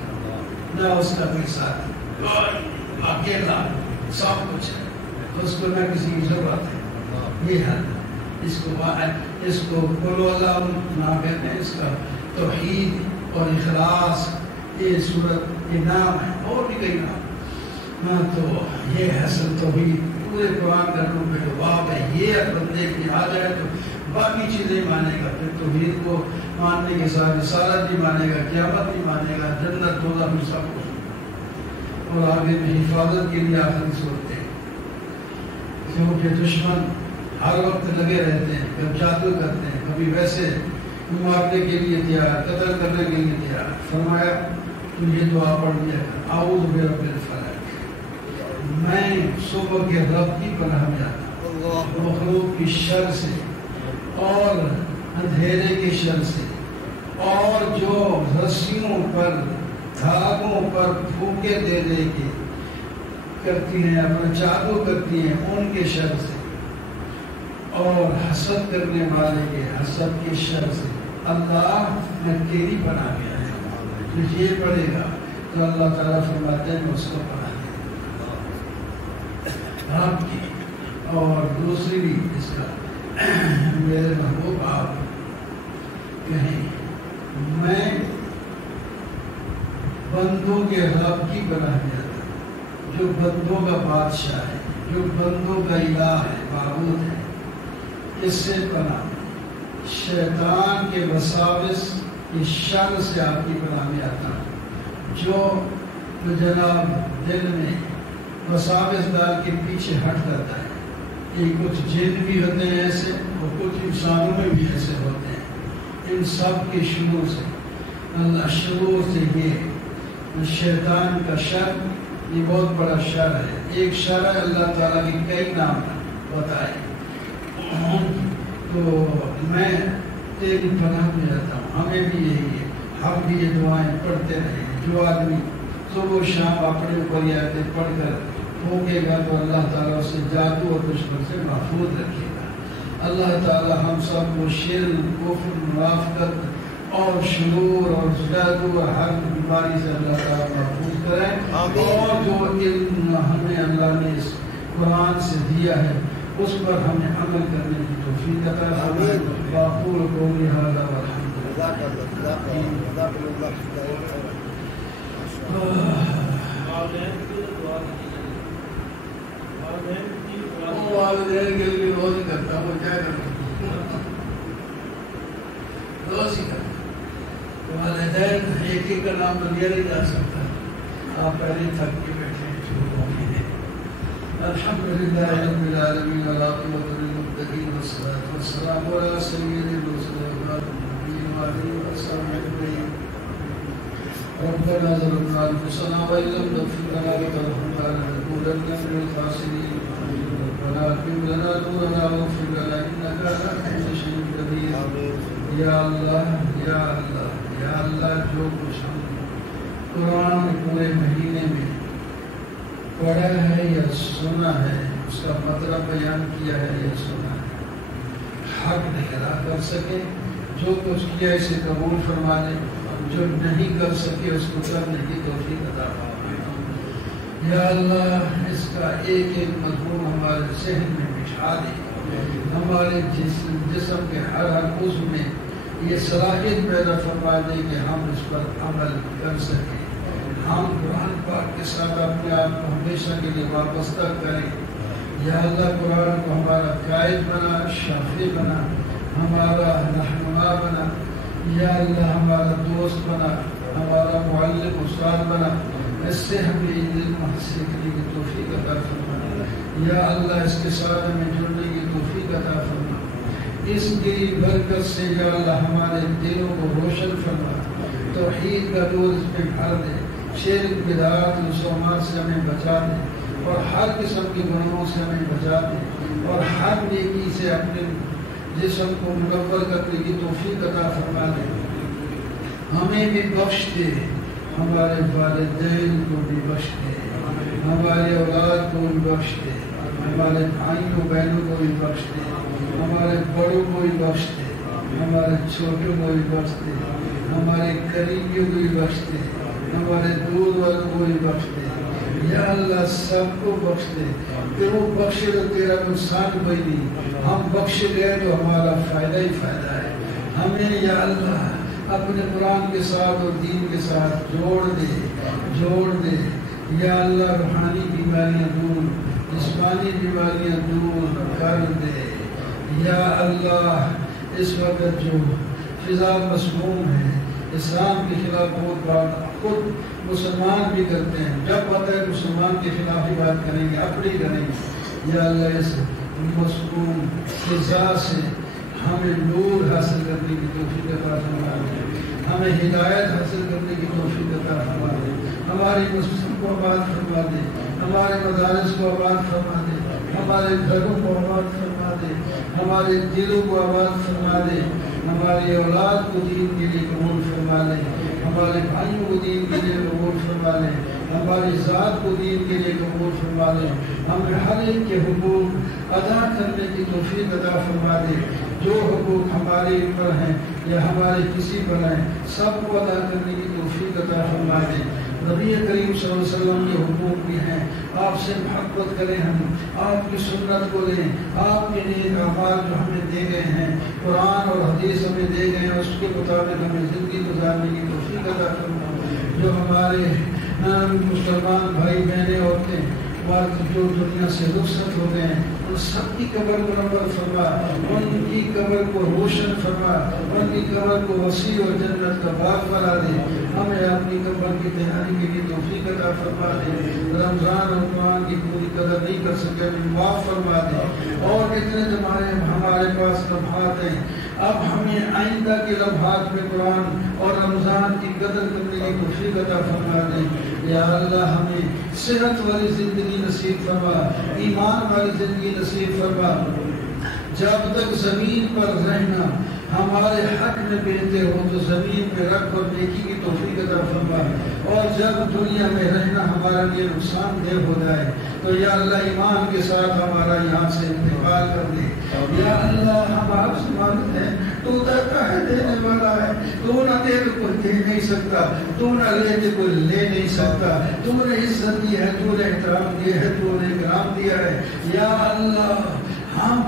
نہ اس کا کوئی ساتھی, اکیلا سب کچھ ہے. اس کو نہ کسی کی ضرورت ہے. یہ ہے اس کو قولو اللہ نام کہتے ہیں. اس کا توحید اور اخلاص یہ صورت یہ نام ہے, اور بھی کئی نام. تو یہ ہے اصل توحید. پورے قرآن کا روپ ہے, باب ہے. یہ بندے کی آ جائے تو باقی چیزیں مانے گا. پھر توحید کو ماننے کے ساتھ رسالت بھی مانے گا, قیامت بھی مانے گا, جنت دوزخ بھی سب کچھ. اور آگے میں حفاظت کے لیے آخری صورتیں, کیونکہ دشمن ہر وقت لگے رہتے ہیں, کبھی جادو کرتے ہیں, کبھی ویسے مارنے کے لیے تیار, قتل کرنے کے لیے تیار. فرمایا تو یہ دعا پڑھ لیا کر, اعوذ برب الفلق, میں صبح کے رب کی پناہ میں آتا ہوں مخلوق کی شر سے اور اندھیرے کی شر سے, اور جو رسیوں پر دھاگوں پر پھونکے دے دے کے کرتی ہیں, اپنا جادو کرتی ہیں, ان کے شر سے, اور حسد کرنے والے کے حسد کی شر سے. اللہ میں تیری پناہ میں آیا ہوں. تو یہ پڑھے گا تو اللہ تعالیٰ فرماتے ہیں میں اس کو پناہ دے آپ کی. اور دوسری بھی اس کا میرے محبوب آپ کہیں میں بندوں کے رب کی پناہ میں آتا ہوں, جو بندوں کا بادشاہ ہے, جو بندوں کا الہ ہے, معبود ہے. اس سے پناہ, شیطان کے وساوس کی شر سے آپ کی پناہ میں آتا ہوں, جو جناب دل میں وساوس ڈال کے پیچھے ہٹ کرتا ہے. یہ کچھ جن بھی ہوتے ہیں ایسے, اور کچھ انسانوں میں بھی ایسے ہوتے ہیں. ان سب کے شرور سے, اللہ شرور سے یہ شیطان کا شر, یہ بہت بڑا شر ہے. ایک شر ہے اللہ تعالیٰ کے کئی نام بتائے. تو میں تیری پناہ میں رہتا ہوں. ہمیں بھی یہی ہے, ہم بھی یہ دعائیں پڑھتے رہے. جو آدمی صبح و شام اپنے اوپر یہ آیتیں پڑھ کر پھونکے گا تو اللہ تعالیٰ اسے جادو اور دشمن سے محفوظ رکھے گا. اللہ تعالیٰ ہم سب کو شرک, کفر, منافقت اور شرور اور جادو اور ہر بیماری سے اللہ تعالیٰ محفوظ کریں. اور جو علم ہمیں اللہ نے اس قرآن سے دیا ہے اس پر ہمیں عمل کرنے کی توفیق عطا فرمائے. واقول قولی ھذا والحمد والدین کے لیے روز ہی کرتا ہوں, کیا کروں, روز ہی کرتا ہوں. والدین ایک ایک کا نام تو لیا نہیں جا سکتا. آپ پہلے تھک کے بیٹھے الحمدللہ رب العالمین والعاقبۃ للمتقین والصلاۃ والسلام علی سید الرسول والنبیین وعلیہ وسلم اجمعین. ربنا ظلمنا أنفسنا وإن لم تغفر لنا وترحمنا لنكونن من الخاسرين ربنا أتم لنا نورنا واغفر لنا إنك على كل شيء قدير یا اللہ یا اللہ یا اللہ جو کچھ ہم قرآن پورے مہینے میں پڑھا ہے یا سنا ہے اس کا مطلب بیان کیا ہے یا سنا ہے حق نہیں ادا کر سکے جو کچھ کیا اسے قبول فرما لے جو نہیں کر سکے اس کو کرنے کی توفیق عطا فرما یا اللہ اس کا ایک ایک مضمون ہمارے ذہن میں بٹھا دے ہمارے جسم کے ہر عضو میں یہ صلاحیت پیدا فرما دے کہ ہم اس پر عمل کر سکیں ہم قرآن پاک کے ساتھ اپنے آپ کو ہمیشہ کے لیے وابستہ کریں یا اللہ قرآن کو ہمارا قائد بنا شافی بنا ہمارا رہنما بنا یا اللہ ہمارا دوست بنا ہمارا معلم استاد بنا اس سے ہمیں علم حاصل کرنے کی توفیق عطا فرما یا اللہ اس کے ساتھ ہمیں جڑنے کی توفیق عطا فرما اس کی برکت سے یا اللہ ہمارے دلوں کو روشن فرما توحید کا نور اس پہ بھر دے شرک بدعات رسومات سے ہمیں بچا دے اور ہر قسم کے گناہوں سے ہمیں بچا دے اور ہر نیکی سے اپنے جسم کو منور کرنے کی توفیق عطا فرما دے ہمیں بھی بخش دے ہمارے والدین کو بھی بخش دے ہمارے اولاد کو بھی بخش دے ہمارے بھائیوں بہنوں کو بھی بخش دے ہمارے بڑوں کو بھی بخش دے ہمارے چھوٹوں کو بھی بخش دے ہمارے قریبیوں کو بھی بخش دے ہمارے دور والوں کو بھی بخش دے یا اللہ سب کو بخش دے کہ وہ بخشے تو تیرا نقصان کوئی نہیں ہم بخش گئے تو ہمارا فائدہ ہی فائدہ ہے ہمیں یا اللہ اپنے قرآن کے ساتھ اور دین کے ساتھ جوڑ دے یا اللہ روحانی بیماریاں دور جسمانی بیماریاں دور کر دے یا اللہ اس وقت جو فضا مسموم ہے اسلام کے خلاف بہت بات خود مسلمان بھی کرتے ہیں جب پتہ ہے مسلمان کے خلاف ہی بات کریں گے اپنی کریں گے یا اللہ اس مسموم فضا سے ہمیں نور حاصل کرنے کی توفیق عطا فرما دے ہمیں ہدایت حاصل کرنے کی توفیق عطا فرما دے ہماری مسجد کو آباد فرما دے ہمارے مدارس کو آباد فرما دے ہمارے گھروں کو آباد فرما دے ہمارے دلوں کو آباد فرما دے ہماری اولاد کو دین کے لیے قبول فرما لے ہمارے بھائیوں کو دین کے لیے قبول فرما لے ہماری ذات کو دین کے لیے قبول فرما لے ہمیں ہر ایک کے حقوق ادا کرنے کی توفیق عطا فرما دے جو حقوق ہمارے اوپر ہیں یا ہمارے کسی پر ہیں سب کو ادا کرنے کی توفیق عطا فرما دے نبی کریم صلی اللہ علیہ وسلم کے حقوق بھی ہیں آپ سے محبت کریں ہم آپ کی سنت کو لیں آپ کے نیک اعمال جو ہمیں دے گئے ہیں قرآن اور حدیث ہمیں دے گئے ہیں اس کے مطابق ہمیں زندگی گزارنے کی توفیق عطا فرما جو ہمارے مسلمان بھائی بہنیں عورتیں جو دنیا سے رخصت ہو گئے ہیں ان سب کی قبر کو نور فرما ان کی قبر کو روشن فرما ان کی قبر کو وسیع اور جنت کا باغ بنا دے ہمیں اپنی قبر کی تیاری کے لیے توفیق عطا فرما دے رمضان اور قرآن کی پوری قدر نہیں کر سکے ہمیں معاف فرما دے اور اتنے ہمارے پاس لمحات ہیں اب ہمیں آئندہ کے لمحات میں قرآن اور رمضان کی قدر کرنے کی توفیق عطا فرما دے یا اللہ ہمیں صحت والی زندگی نصیب فرما ایمان والی زندگی نصیب فرما جب تک زمین پر رہنا ہمارے حق میں بہتے ہو تو زمین پہ رکھ اور نیکی کی توفیق عطا فرما اور جب دنیا میں رہنا ہمارا لیے نقصان دہ ہو جائے تو یا اللہ ایمان کے ساتھ ہمارا یہاں سے انتقال کر دے یا اللہ ہم آپ سے مانتے ہیں تو دیتا ہے دینے والا ہے تو نہ دے تو کوئی دے نہیں سکتا تو نہ لے تو کوئی لے نہیں سکتا تو نے عزت دی ہے تو نے احترام دیا ہے تو نے کرام دیا ہے یا اللہ ہم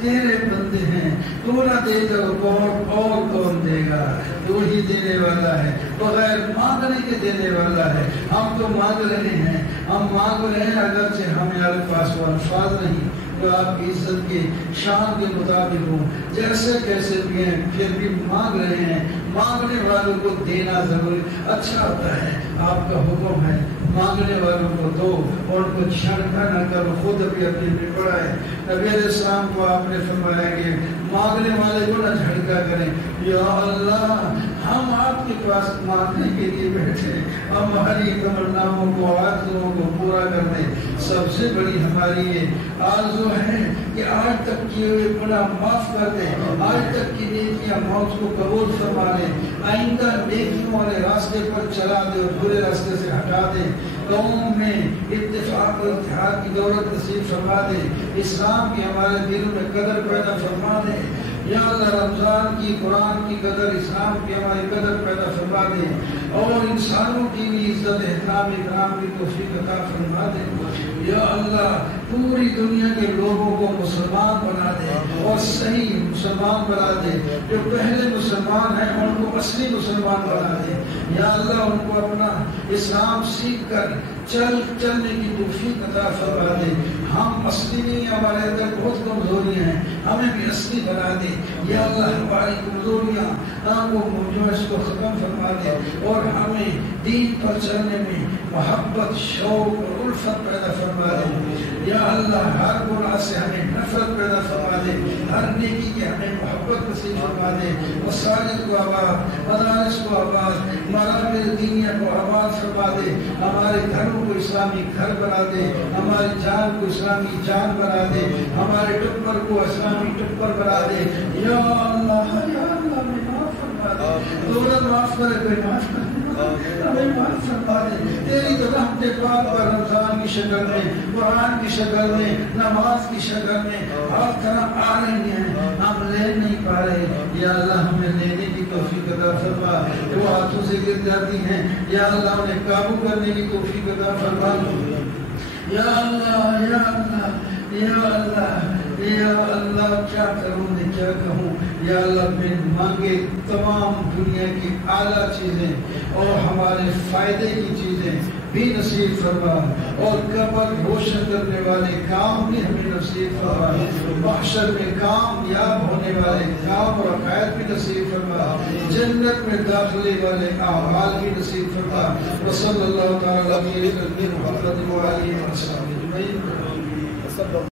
تیرے بندے ہیں تو نہ دے تو کون دے گا تو ہی دینے والا ہے بغیر مانگنے کے دینے والا ہے ہم تو مانگ رہے ہیں ہم مانگ رہے ہیں اگرچہ ہمارے پاس وہ الفاظ نہیں جو آپ کی عزت کے شان کے مطابق ہوں جیسے کیسے بھی ہیں پھر بھی مانگ رہے ہیں مانگنے والوں کو دینا ضروری اچھا ہوتا ہے آپ کا حکم ہے مانگنے والوں کو دو اور ان کو چھڑکا نہ کرو خود ابھی اپنی میں پڑا ہے نبی علیہ السلام کو آپ نے فرمایا کہ مانگنے والے کو نہ جھڑکا کریں یا اللہ ہم آپ کے پاس مانگنے کے لیے بیٹھے، ہماری تمناؤں کو آرزوؤں کو پورا کرنے، سب سے بڑی ہماری یہ آرزو ہے کہ آج تک کیے ہوئے گناہ معاف کر دیں، آج تک کی نیکیاں موت کو قبول فرما لیں، آئندہ نیکیوں والے راستے پر چلا دے اور برے راستے سے ہٹا دیں، قوم میں اتفاق اور اتحاد کی دولت نصیب فرما دے، اسلام کی ہمارے دلوں میں قدر پیدا فرما دے، یا اللہ رمضان کی قرآن کی قدر، اسلام کی ہماری قدر پیدا فرما دے، اور انسانوں کی بھی عزت احترام اکرام کی توفیق عطا فرما دے، یا اللہ پوری دنیا کے لوگوں کو مسلمان بنا دے اور صحیح مسلمان بنا دے، جو پہلے مسلمان ہیں ان کو اصلی مسلمان بنا دے، یا اللہ ان کو اپنا اسلام سیکھ کر چلنے کی توفیق عطا فرما دے، ہم اصلی نہیں، ہمارے اندر بہت کمزوریاں ہیں، ہمیں بھی اصلی بنا دے، یا اللہ ہماری کمزوریاں اس کو ختم فرما دے اور ہمیں دین پر چلنے میں محبت شوق اور الفت پیدا فرما دے، یا اللہ ہر گناہ سے ہمیں نفرت پیدا فرما دے، ہر نیکی کے ہمیں محبت نصیب فرما دے، مساجد کو آباد، مدارس کو آباد، مراکز دینیہ کو آباد فرما دے، ہمارے گھروں کو اسلامی گھر بنا دے، ہماری جان کو اسلامی جان بنا دے، ہمارے ٹپر کو اسلامی ٹپر بنا دے، یا اللہ ہمیں معاف فرما دے، دولت معاف کرے کوئی معاف کر دے، ہمیں معاف فرما دے، تیری تو رحمت پاک پر رمضان کی شکل میں، قرآن کی شکل میں، نماز کی شکل میں ہر طرح آ رہی ہیں، ہم لے نہیں پا رہے، یا اللہ ہمیں لینے کی توفیق عطا فرما، جو ہاتھوں سے گر جاتی ہیں یا اللہ انہیں قابو کرنے کی توفیق عطا فرما، یا اللہ یا اللہ یا اللہ یا اللہ کیا کروں میں کیا کہوں، یا اللہ بن مانگے تمام دنیا کی اعلیٰ چیزیں اور ہمارے فائدے کی چیزیں بھی نصیب فرما، اور قبر روشن کرنے والے کام بھی ہمیں نصیب فرما، محشر میں کامیاب ہونے والے کام اور عقائد بھی نصیب فرما، جنت میں داخلے والے اعمال بھی نصیب فرما، وصلی اللہ تعالی علیہ وسلم محمد و آلہ وصحبہ اجمعین۔